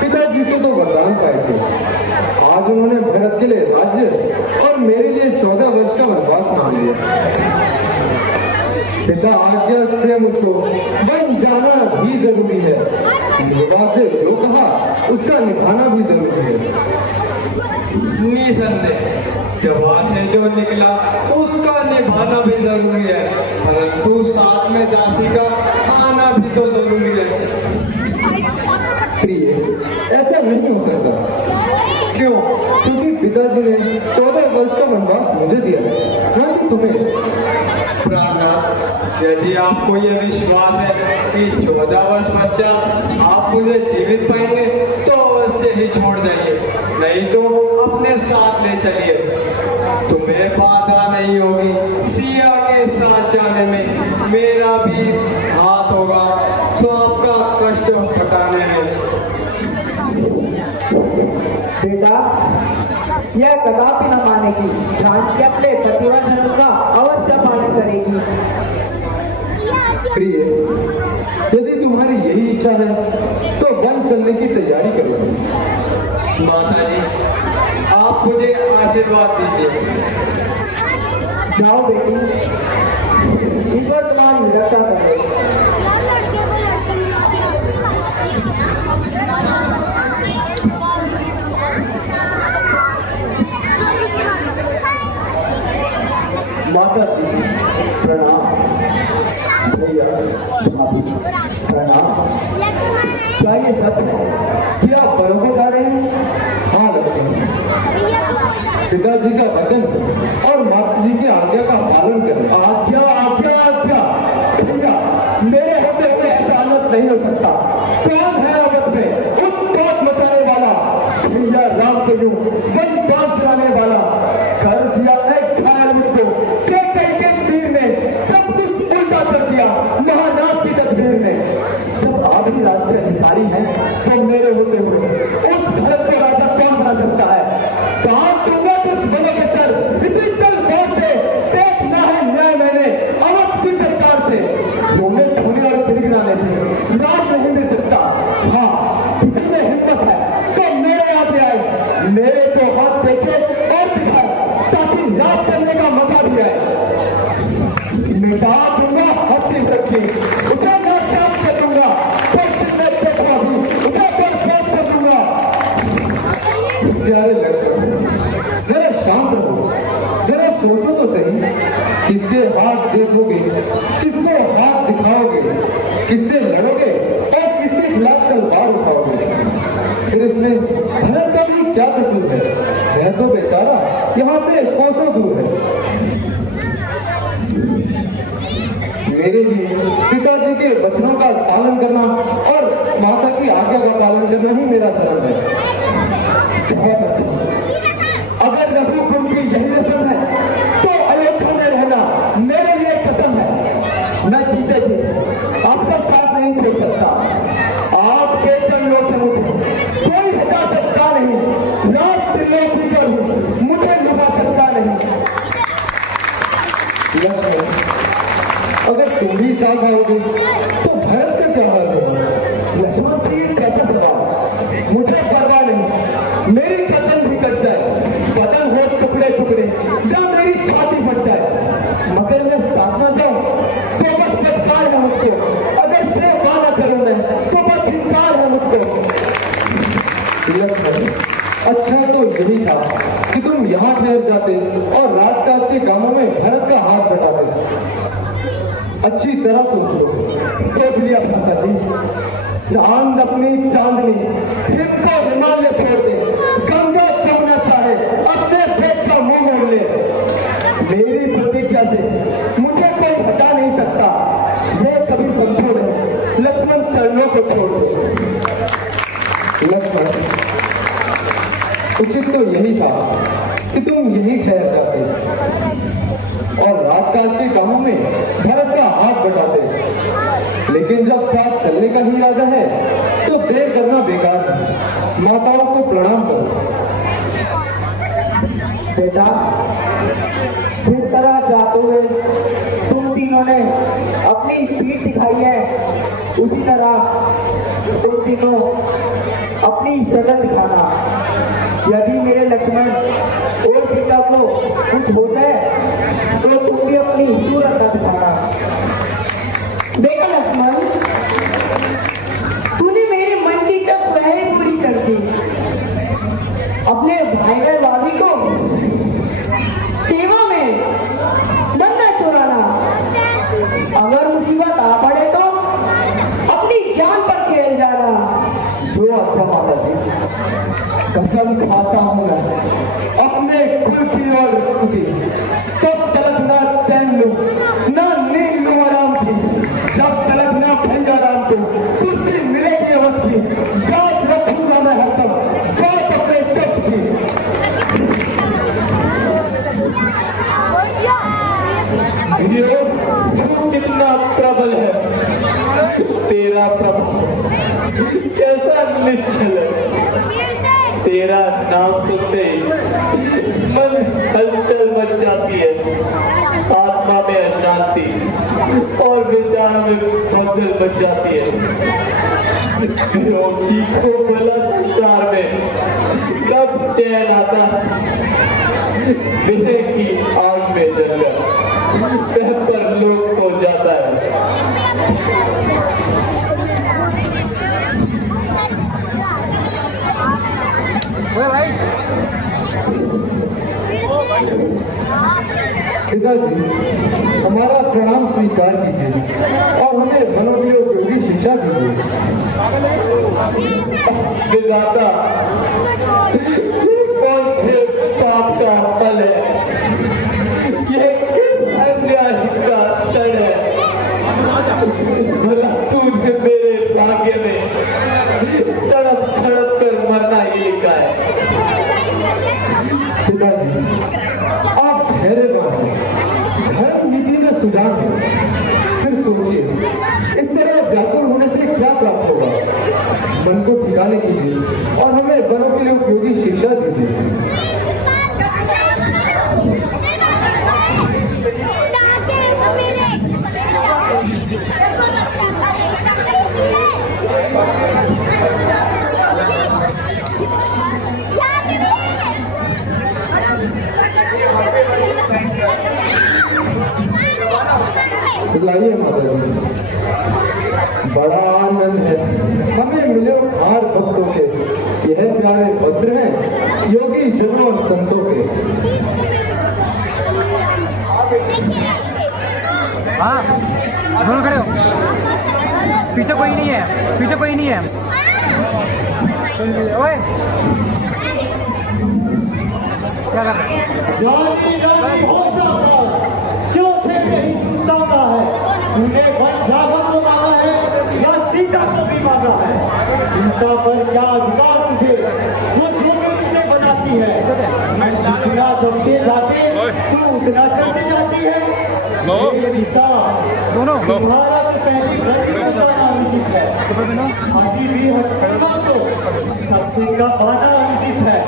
पिताजी से तो वरदान पाए थे। आज उन्होंने भरत के लिए राज्य और मेरे लिए 14 वर्ष का वनवास मांग लिया। पिता आज्ञा से मुझको वन जाना भी जरूरी है। युवा से जो कहा उसका निभाना भी जरूरी है। निसंदेह जब वहां से जो निकला उसका निभाना भी जरूरी है, परंतु साथ में दासी का आना भी तो जरूरी है। प्रिय, ऐसा नहीं हो सकता। क्यों? क्योंकि पिताजी ने 14 वर्ष का वनवास मुझे दिया है, ना कि तुम्हें। प्राणनाथ, यदि आपको यह विश्वास है कि 14 वर्ष पश्चात आप मुझे जीवित पाएंगे तो अवश्य ही छोड़ जाइए, नहीं तो अपने साथ ले चलिए। तुम्हें बाधा नहीं होगी, सिया के साथ जाने में मेरा भी हाथ होगा, तो आपका कष्ट हटाने में। बेटा यह कदापि न मानेगी, जानकी अपने प्रतिवचन का अवश्य पालन करेगी। प्रिय, यदि तुम्हारी यही इच्छा है तो वन चलने की तैयारी करो। माता जी, आप मुझे आशीर्वाद दीजिए। जाओ बेटी, ईश्वर तुम्हारी रक्षा करे। माता जी प्रणाम, भैया भाभी प्रणाम। क्या ये सच है कि आप बड़ों को जा रहे हैं? हाँ लक्ष्मण, पिताजी का वचन और माता जी की आज्ञा का पालन करें। आज्ञा आज्ञा आज्ञा भैया, मेरे होते हुए ऐसा आनंद नहीं हो सकता। कौन है अवध में उत्पात मचाने वाला? भैया राम के यूं वन बात चलाने वाला कर दिया है घायल मुझको। के तीर ने सब कुछ उल्टा कर दिया महानाथ की तकदीर ने। जब आप ही राष्ट्रीय अधिकारी हैं तो मेरे होते हुए उस भारत के राजा कौन बना सकता है? कहां दूंगा इस बड़े के सर इसी तलवार से। देखना है न्याय मैंने अवध की सरकार से। तुम्हें धोने और गिराने से राज नहीं मिल सकता। हाँ, किसी में हिम्मत है तो मेरे आगे आए, मेरे तो हाथ देखे और दिखाए ताकि राज करने का मजा भी आए। मिटा दूंगा हस्ती रखी, उसे नाश्ता कर दूंगा, उसे बर्बाद कर दूंगा। प्यारे लक्ष्मण, जरा शांत रहो, जरा सोचो तो सही। किसके हाथ देखोगे, किसको हाथ दिखाओगे, किससे लड़ोगे और किसके खिलाफ तलवार उठाओगे? फिर इसमें भरत का भी क्या कसूर है? वह तो बेचारा यहाँ से कोसों दूर है। मेरे लिए पिताजी के वचनों का पालन करना और माता की आज्ञा का पालन करना ही मेरा धर्म है। बहुत अच्छा। अगर रघुकुल की यही रस्म है तो अयोध्या में रहना मेरे लिए कसम है। मैं जीते जी आपका साथ नहीं छोड़ सकता। आपके चरणों से मुझे कोई हटा सकता नहीं। राज त्रिलोकी पर मुझे लुभा सकता नहीं। लक्ष्मण, अगर तुम भी साथ आओगे तो भरत का क्या हाल होगा? लक्ष्मण से ये कैसा सवाल? मुझे परवाह नहीं, मेरी कतल भी कट जाए, कतल हो टुकड़े टुकड़े या मेरी छाती फट जाए, मगर मैं साथ न जाऊं तो बस सत्कार है मुझको। अगर सेवा न करूं मैं तो बस धिक्कार है मुझको। लक्ष्मण, अच्छा तो यही था कि तुम यहाँ ठहर जाते और राजकाज के कामों में भरत का हाथ बटाते। अच्छी तरह सोच लो। सोच लिया माता जी। चांद अपनी चांदनी हिमको हिमालय छोड़ दे, गंगा जमुना चाहे अपने पेट का मुंह मोड़ ले। मेरी प्रतिज्ञा से मुझे कोई हटा नहीं सकता। ये कभी समझो नहीं, लक्ष्मण चरणों को छोड़ दो। लक्ष्मण, उचित तो यही था कि तुम यही ठहर जाते और राजकाज के कामों में भरत का हाथ बढ़ाते। लेकिन जब साथ चलने का ही इरादा है तो देर करना बेकार है। माताओं को प्रणाम करो। बेटा, जिस तरह जाते हुए तुम तीनों ने अपनी पीठ दिखाई है, उसी तरह तुम तीनों अपनी शक्ल दिखाना। यदि मेरे लक्ष्मण और सीता को कुछ हो जाए तो तुम भी अपनी सूरत न दिखाना। देखा लक्ष्मण, तूने मेरे मन की इच्छा स्वयं पूरी कर दी। अपने भाई और भाभी को सेवा में धंधा चुराना, अगर मुसीबत आ पड़े तो अपनी जान पर खेल जाना। जो अच्छा माता जी, कसम खाता हूं मैं अपने कुल की और की, तब तक ना चैन लूं ना नींद लूं आराम की, जब तक ना भैया राम को तुझसे मिलेगी अवधि। याद रखूंगा मैं हरदम बात अपने शब्द की। तू कितना प्रबल है, तेरा प्रभु कैसा निश्चल है। तेरा नाम सुनते ही मन हलचल मच जाती है, आत्मा में अशांति और विचार में भगदड़ बच जाती है। रोगी को भला संसार में कब चैन आता है, विनय की आग में जलकर बेहतर लोग हो जाता है। पिताजी, हमारा प्रणाम स्वीकार कीजिए और हमें मनोबल उपयोगी शिक्षा दीजिए। विधाता, कौन से पाप का फल है, ये किस अन्याय का तड़ है। भला तूने मेरे भाग्य में तड़प तड़प कर मरना ही लिखा है। पिताजी, आप धैर्यवान हैं, धर्म नीति में सुधार है। फिर सोचिए, इस तरह व्याकुल होने से क्या प्राप्त होगा। मन को ठिकाने कीजिए और हमें बड़ों के लिए उपयोगी शिक्षा दीजिए। लाइए माता जी, बड़ा आनंद है हमें मिले हार भक्तों के। यह प्यारे वस्त्र हैं योगी जनों और संतों के। हाँ, दोनों खड़े हो। पीछे कोई नहीं है, पीछे कोई नहीं है। ओए, क्या कर रहे हैं? क्यों थे कहीं गुस्सा है? तूने रावण को मांगा है या सीता को भी मांगा है? सीता पर क्या अधिकार तुझे, वो जो तुझे बनाती है? मैं जितना दबते जाते तू उतना चलते जाती है। सीता, तुम्हारा तो पहली गति बताना अनुचित है। अभी भी हकीकत को सबसे का पाना अनुचित है।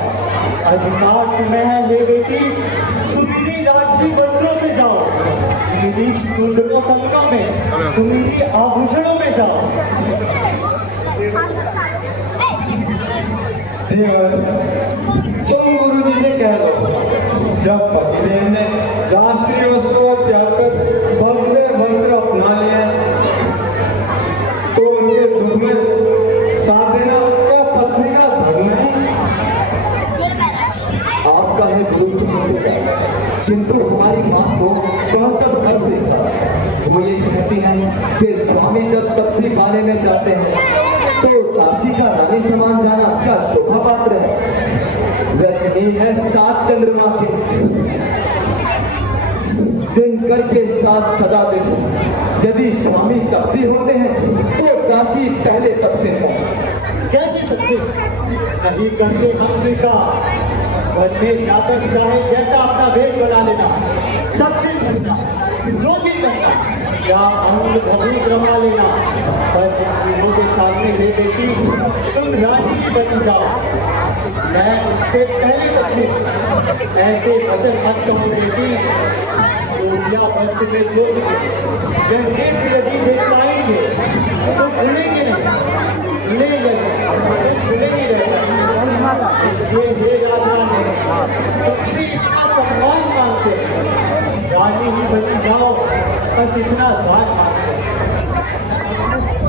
अधिकार तुम्हें है ले बेटी, तुम्हारी राजसी वस्त्रों से जाओ, तुम्हारी कुंडलों कंगनों में, तुम्हारी आभूषणों में जाओ। देवर, तुम गुरु जी से कह दो, जब पतिदेव ने राष्ट्रीय वस्त्रों को त्याग कर भव्य वस्त्र अपना लिए तो उनके दुख में साथ देना क्या पत्नी का धर्म नहीं? आपका है गुरु, किंतु हमारी माँ को वह सब कर देता। वो ये कहती हैं कि स्वामी जब तपसी पाने में जाते हैं तो तापसी का रानी समान जाना क्या शोभा पात्र है। रजनी है 7 चंद्रमा के, दिनकर के साथ सदा दिन। यदि स्वामी तपसी होते हैं तो दासी पहले तपसे हों। कैसे तपसी नहीं करते हमसे का बनने जाकर चाहे जैसा अपना वेश बना लेना, तपसी करना जो भी करना, क्या अंग भभूत रमा लेना, पर इन तीनों के सामने ले बेटी तुम रानी की बन जाओ। मैं उनसे पहले तपसी ऐसे वचन मत कहो बेटी। चोटिया वस्त्र में जोड़ के जब नेत्र यदि देख पाएंगे तो भूलेंगे नहीं, भूलेंगे रहेगा। इसलिए हे राजा ने तुमसे इतना सम्मान मांगते हैं, रानी ही बनी जाओ, बस इतना दान मांगते हैं।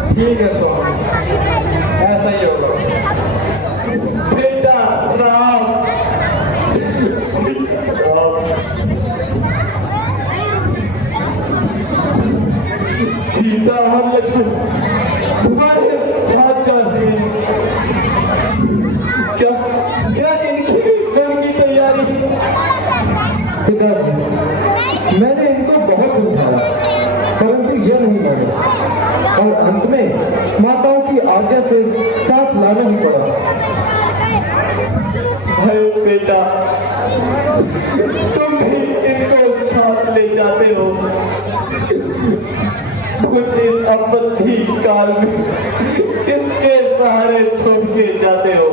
ठीक है स्वामी, ऐसा ही होगा। बेटा राम, सीता हम लक्ष्मण तुम्हारे साथ जाते हैं। क्या क्या इनकी मन की तैयारी? पिताजी, मैंने इनको बहुत समझाया परंतु यह नहीं माने और अंत में माताओं की आज्ञा से साथ लाना ही पड़ा। भाई बेटा, तुम भी इनको साथ ले जाते हो, कुछ इस आपत्ति काल में किसके सहारे छोड़ के जाते हो?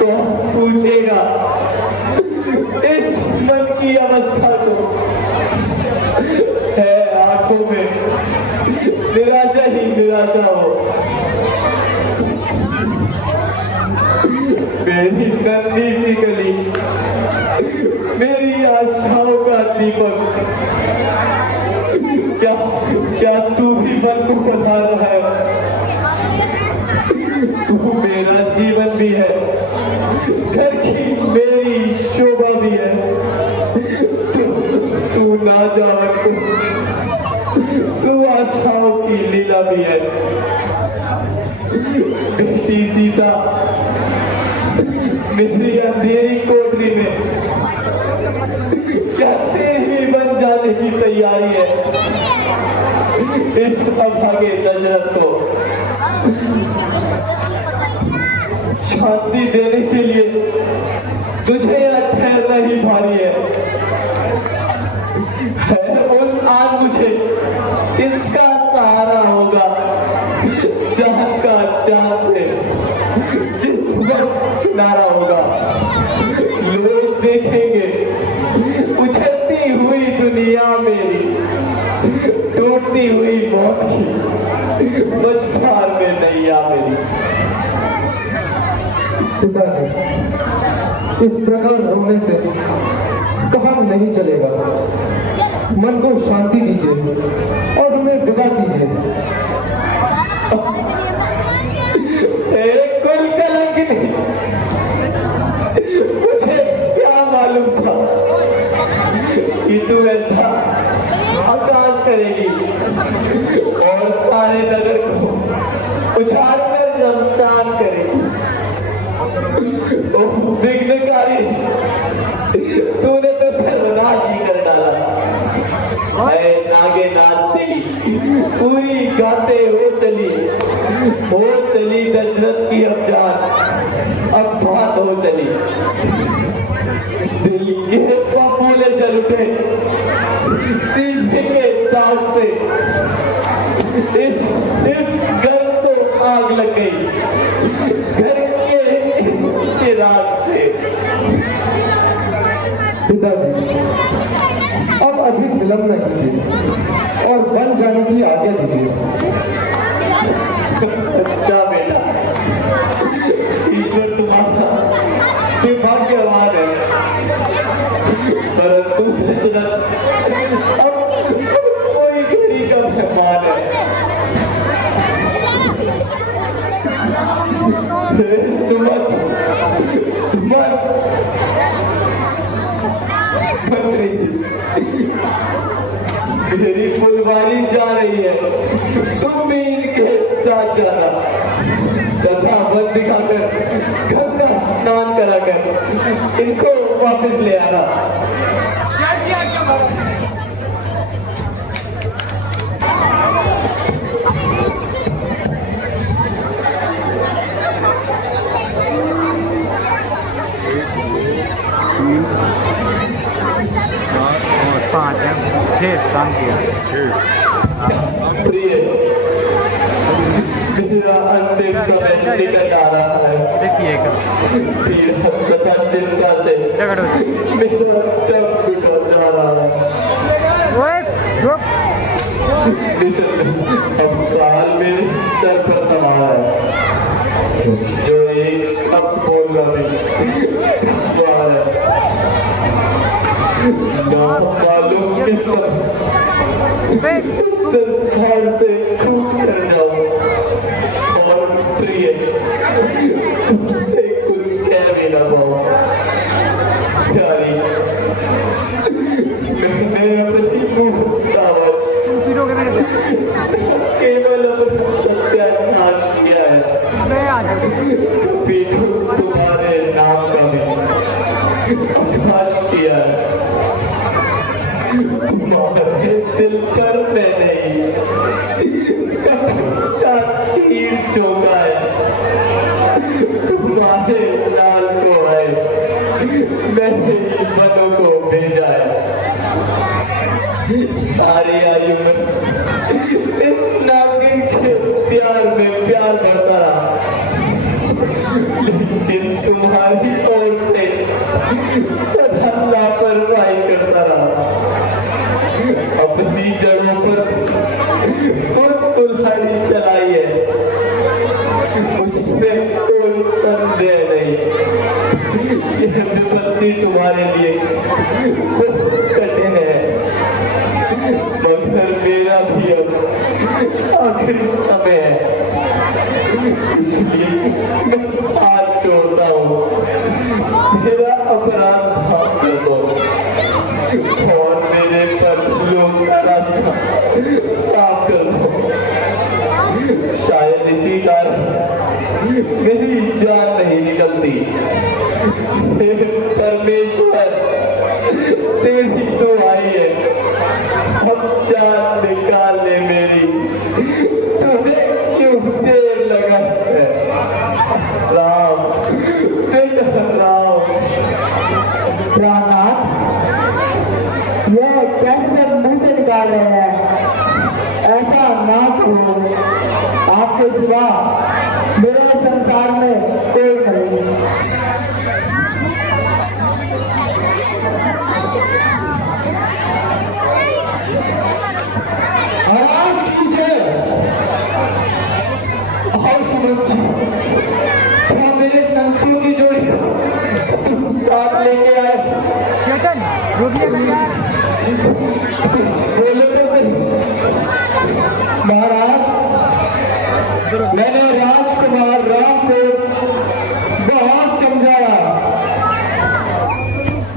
कौन पूछेगा इस मन की अवस्था को? है आंखों में निराशा ही निराशा हो। मेरी नन्ही सी गली, मेरी आशाओं का दीपक, क्या क्या तू भी मन को बता रहा है? तू मेरा जीवन भी है, घर की मेरी शोभा भी है। तू ना जान, तू आशाओं की लीला भी है। बेटी सीता मेरी अंधेरी कोठरी में क्या तेरी बन जाने की तैयारी है? इस अभागे दशरथ को शांति देने के लिए तुझे यह ठहरना ही भारी है। उस आज मुझे इसका सहारा होगा जहां का चांद से जिस वक्त किनारा होगा। लोग देखेंगे उछलती हुई दुनिया मेरी, टूटती हुई मौत की मझधार में नैया मेरी। पिताजी, इस प्रकार रोने से काम नहीं चलेगा। मन को शांति दीजिए और हमें विदा कीजिए। कुल कलंकिनी, मुझे क्या मालूम था कि तू ऐसा आकाश करेगी और सारे नगर को उछाल कर शमशान करेगी। विघ्नकारी, तूने तो सर्वनाश ही कर डाला। नागे नाचती पूरी गाते हो चली दशरथ की अब जान, अब बात हो चली। दिल के बोले जल उठे सीधे के दाग से, इस घर को आग लग गई, घर के चिराग से। पिताजी, अब अधिक विलंब न कीजिए और बन जाने की आज्ञा दीजिए। अच्छा बेटा, ईश्वर तुम्हारा भाग्यवान है, परंतु अब कोई घड़ी का मेहमान है। सुमन, सुमन, मंत्री मेरी फुलवारी जा रही है, तुम भी इनके साथ जाना। गंगा बंद दिखाकर गंगा स्नान कराकर इनको वापस ले आना। और 5 है 6 काम किया। प्रिय मेरा अंतिम समय निकट आ रहा है। देखिए तथा चिंता से झगड़ो मेरा सब बिखर जा रहा है। ओए रुक। अब काल मेरे सर पर सवार है, जो एक अब बोल रहा है मालूम किस संसार से कूच कर जाऊं और प्रिय तुमसे कुछ कह भी ना पाऊं। प्यारी मैंने अपनी मूर्तावत केवल अपना सत्यानाश किया है, कभी तुम्हारे नाम का भी अपराध किया है। तुम्हारे दिल पर मैंने का तीर चोका है, तुम्हारे लाल को है मैंने बनों को भेजा है। सारी आयु में इस नागिन के प्यार में प्यार बढ़ता रहा, लेकिन तुम्हारी ओर से सदा लापरवाही करता रहा। अपनी जड़ों पर कुल्हाड़ी चलाई है, उसमें कोई संदेह नहीं। यह विपत्ति तुम्हारे लिए कठिन है, मगर मेरा भी अब आखिरी समय है, इसलिए मैं हाथ जोड़ता हूँ, मेरा अपराध माफ कर दो और मेरे पत्थरों का रास्ता साफ कर दो। शायद इसी कारण मेरी जान नहीं निकलती। हे परमेश्वर तेरी तो आई है, अब जान निकाल ले मेरी, तुम्हें क्यों देर लगा है? राम बेटा राम। रामनाथ, यह कैसे मुंह से निकाल रहे हैं? ऐसा ना करो, आपके सिवा मेरे संसार में कोई नहीं। आराम कीजिए। और सुमन जी, क्या मेरे कंसियों की जोड़ी तुम साथ लेके आए? चेतन रुकिए भैया। बोले तो सही। महाराज, मैंने राजकुमार राम को बहुत समझाया,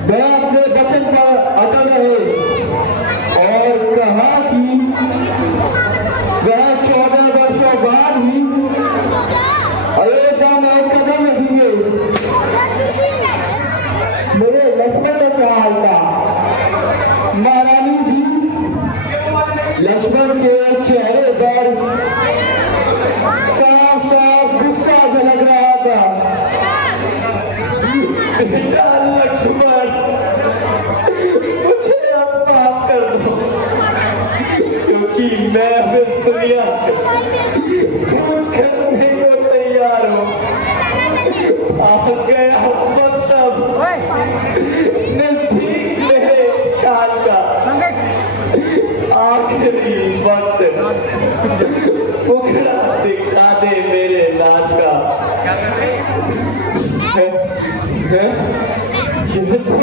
वह अपने वचन पर अटल रहे और कहा कि वह 14 वर्षों बाद ही अयोध्या में कदम रखेंगे। मेरे लक्ष्मण ने कहा था, महारानी जी, लक्ष्मण के चेहरे पर साफ साफ गुस्सा झलक रहा था। बेटा लक्ष्मण, मुझे अब माफ कर दो, क्योंकि मैं अब दुनिया से कुछ करने को तैयार हूँ। आ गया मतलब नजदीक मेरे काल का आखिरी वक्त, मुखड़ा दिखा दे मेरे नाथ का। यह तो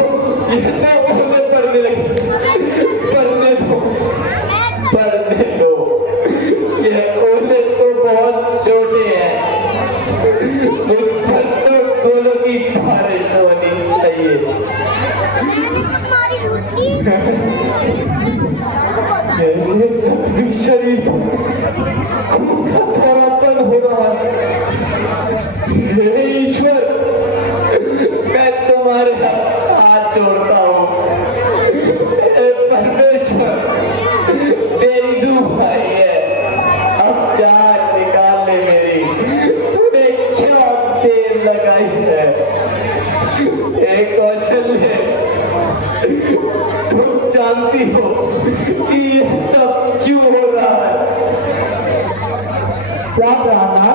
ओले पड़ने लगे, पढ़ने दो। ये ओले तो बहुत छोटे हैं, उस पर तो बोलोगे कोई बारिश होनी चाहिए। मेरे सभी शरीर खून का धरातल हो रहा है। हे ईश्वर, मैं तुम्हारे हाथ जोड़ता हूँ। हे परमेश्वर, तेरी दुहाई है, अब जान निकाल ले मेरी। तूने क्या देर लगाई है। हे कौशल्य, तुम जानती हो कि ये सब क्यों हो रहा है। क्या प्रार्थना?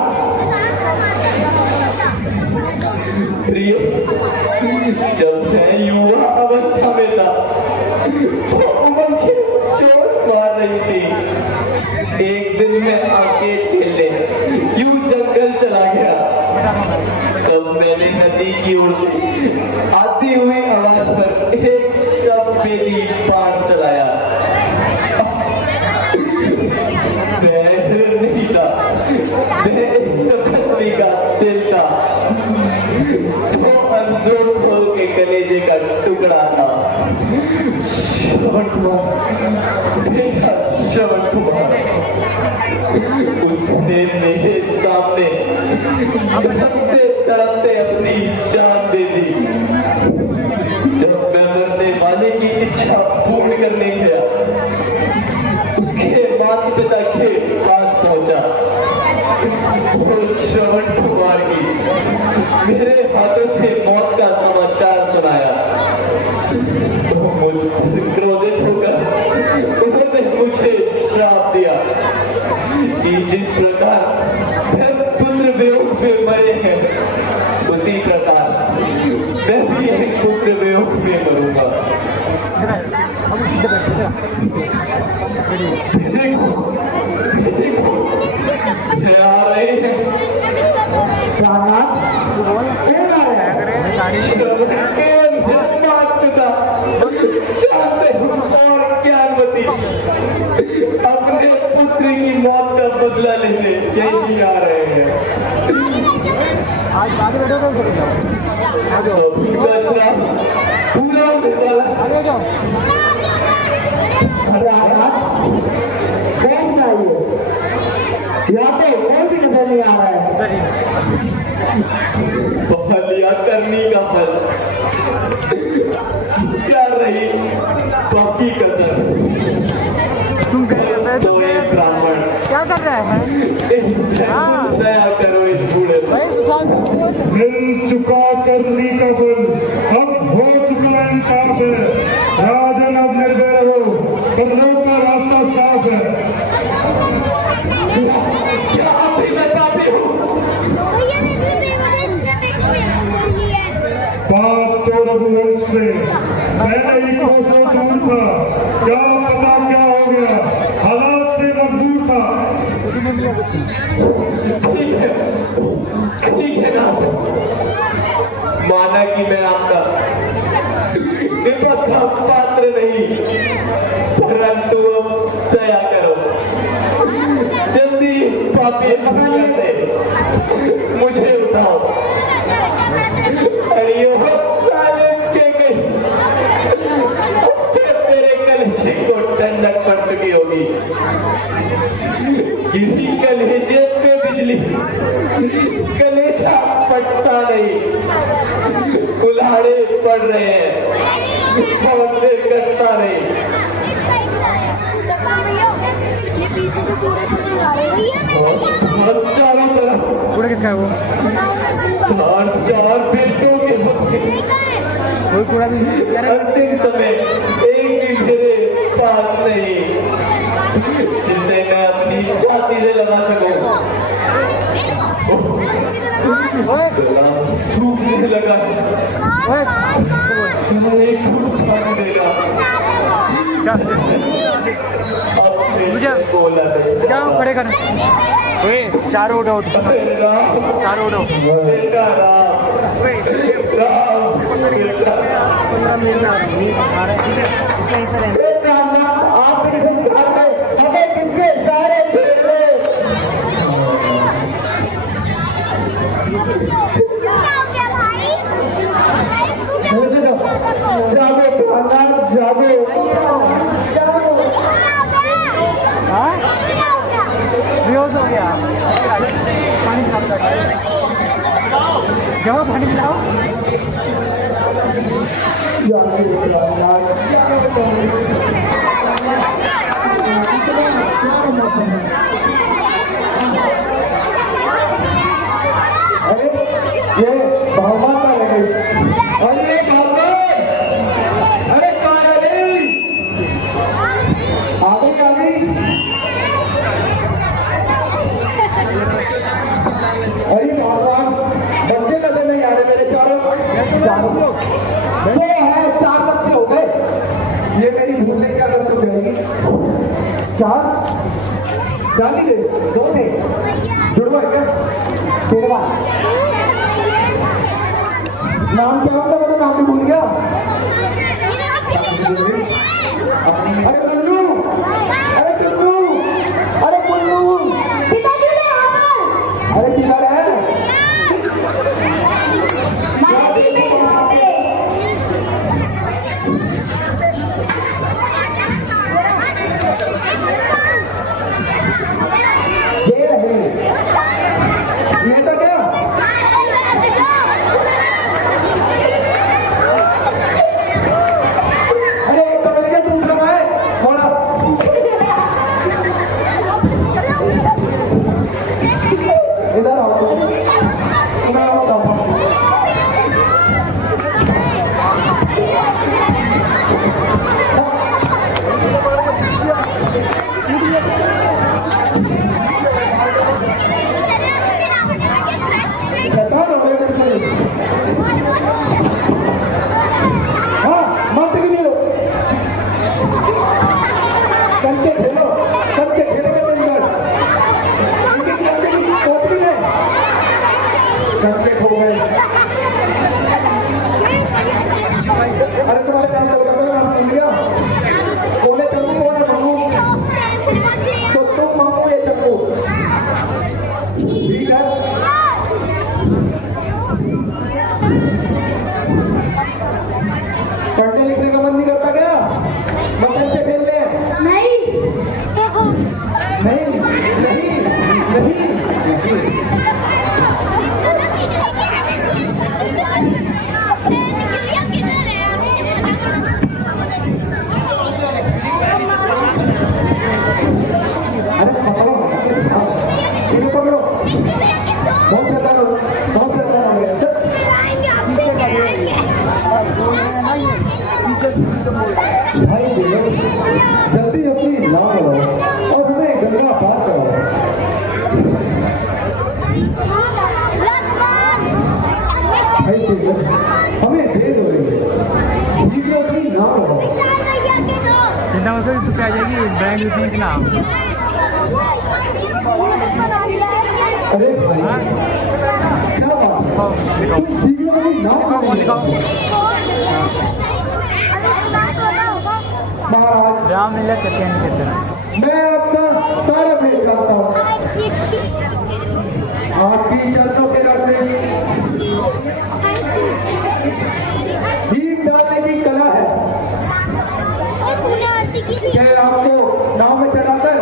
प्रिय, जब मैं युवा अवस्था में था तो उम्र की चोट मार रही थी। एक दिन मैं अकेले यूं जंगल चला गया। तब मैंने नदी की ओर से आती हुई आवाज पर एक सफेदी बाण चलाया। मैं नहीं था, मैं एक तपस्वी का दिल था, तो अंदर खोल के कलेजे का टुकड़ा था। श्रवण कुमार, बेटा श्रवण कुमार, उसने मेरे सामने तड़पते तड़पते अपनी जान दे दी। जब मैं मरने वाले की इच्छा पूर्ण करने गया, उसके माता पिता के पास पहुंचा। वो श्रवण कुमार की मेरे हाथों से मौत का समाचार सुनाया। तो मुझ पर क्रोधित होकर उन्होंने मुझे श्राप दिया कि जिस प्रकार मैं पुत्र वियोग में मरे हैं, उसी प्रकार मैं भी एक पुत्र वियोग में मरूंगा। आ रहे हैं प्रार्थना? कौन आ रहा है? अपने पुत्र की मौत का बदला लेने यही आ रहे हैं। आज आगे बैठो तो पूरा श्राप पूरा होने वाला है। आगे जाओ। प्रार्थना? कौन चाहिए? यहाँ पे कोई भी नजर नहीं आ रहा है। बलिया करनी का फल क्या रही बाकी कसर। तुम तो ये ब्राह्मण क्या कर रहा है? दया करो इस बूढ़े पर। मिल चुका करनी का फल, अब हो चुका इंसाफ है। राजन अब निर्भय रहो, बदलाव का रास्ता साफ है। क्या आप भी मैं पापी हूँ? बात तो रघुवंश से पहले ही कोसों दूर था, क्या पता क्या हो गया, हालात से मजबूर था। ठीक है ना, माना कि मैं आपका विपद का पात्र नहीं, परंतु अब दया करो, जल्दी पापी हथियार से मुझे उठाओ। अरे यो साले के गई, तेरे कलेजे को ठंडक पड़ चुकी होगी। किसी कलेजे पे बिजली, कलेजा पटता नहीं, कुल्हाड़े पड़ रहे हैं, पौधे कटता नहीं। चारों तरफ पूरा किसका है वो? चार बेटों के कोई पूरा भी अंतिम समय एक भी मेरे पास नहीं, जिसे मैं अपनी छाती से लगा सकूं। सूखने लगा, एक खाने देगा। बोला जाओ खड़े कर। चारों उठाओ, चारों उठाओ। बेटा राम, आप हमें किसके सारे जाओ पानी पिलाओ। अरे ये भगवान का लगे। अरे भगवान, अरे कहाँ है रे? आ गई आ गई। अरे भगवान, बच्चे कदे नहीं आ रहे मेरे चारों लोग। ये है 4 बच्चे हो गए। ये मेरी भूलने क्या कर तो जाएगी। 4 जानी दे 2 थे जुड़वा क्या तेरवा। नाम क्या होता है? नाम भी भूल गया। अरे कुल्लू, अरे कुल्लू, अरे कुल्लू, अरे किधर है? ये रहे। ये तो क्या? अरे एक तो मिल गया, दूसरा है थोड़ा। इधर आओ, मैं बताऊँ। हाँ मत गिरो, कंचे खेलो, कंचे खेलोगे तो इधर कंचे खो गए। अरे तुम्हारे काम करो, नाम सुन लिया। बोले चप्पू कौन है? मांगू तो तुम मांगो ये चप्पू, ठीक है? पढ़ने लिखने का मन नहीं करता क्या? बच्चे से खेल ले। नहीं नहीं नहीं नहीं। अरे पकड़ो, इन्हें पकड़ो। बहुत शैतान हो, बहुत शैतान हो गया। भाई जल्दी अपनी नाव लो और हमें गंगा पार करो। भाई हमें देर हो रही है, वीडियो अपनी नाव लो। चिंता मत करो, इसको आ जाएगी ब्रांड यूटिंग के नाम। अरे भाई क्या बात? वीडियो अपनी नाव दिखाओ। महाराज रामलीला करके नहीं करते। मैं आपका सारा भेद जानता हूँ। आपकी चरणों के रास्ते दीप डालने की कला है। क्या आपको नाव में चढ़ाकर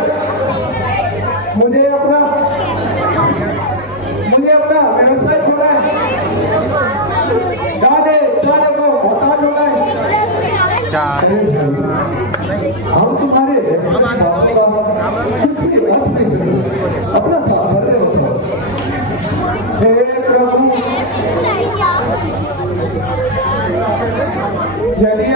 मुझे अपना व्यवसाय छोड़ा है? दादे दादे को मोहताज होना है। हम तुम्हारे अपना भर रहे हो। हे प्रभु, यदि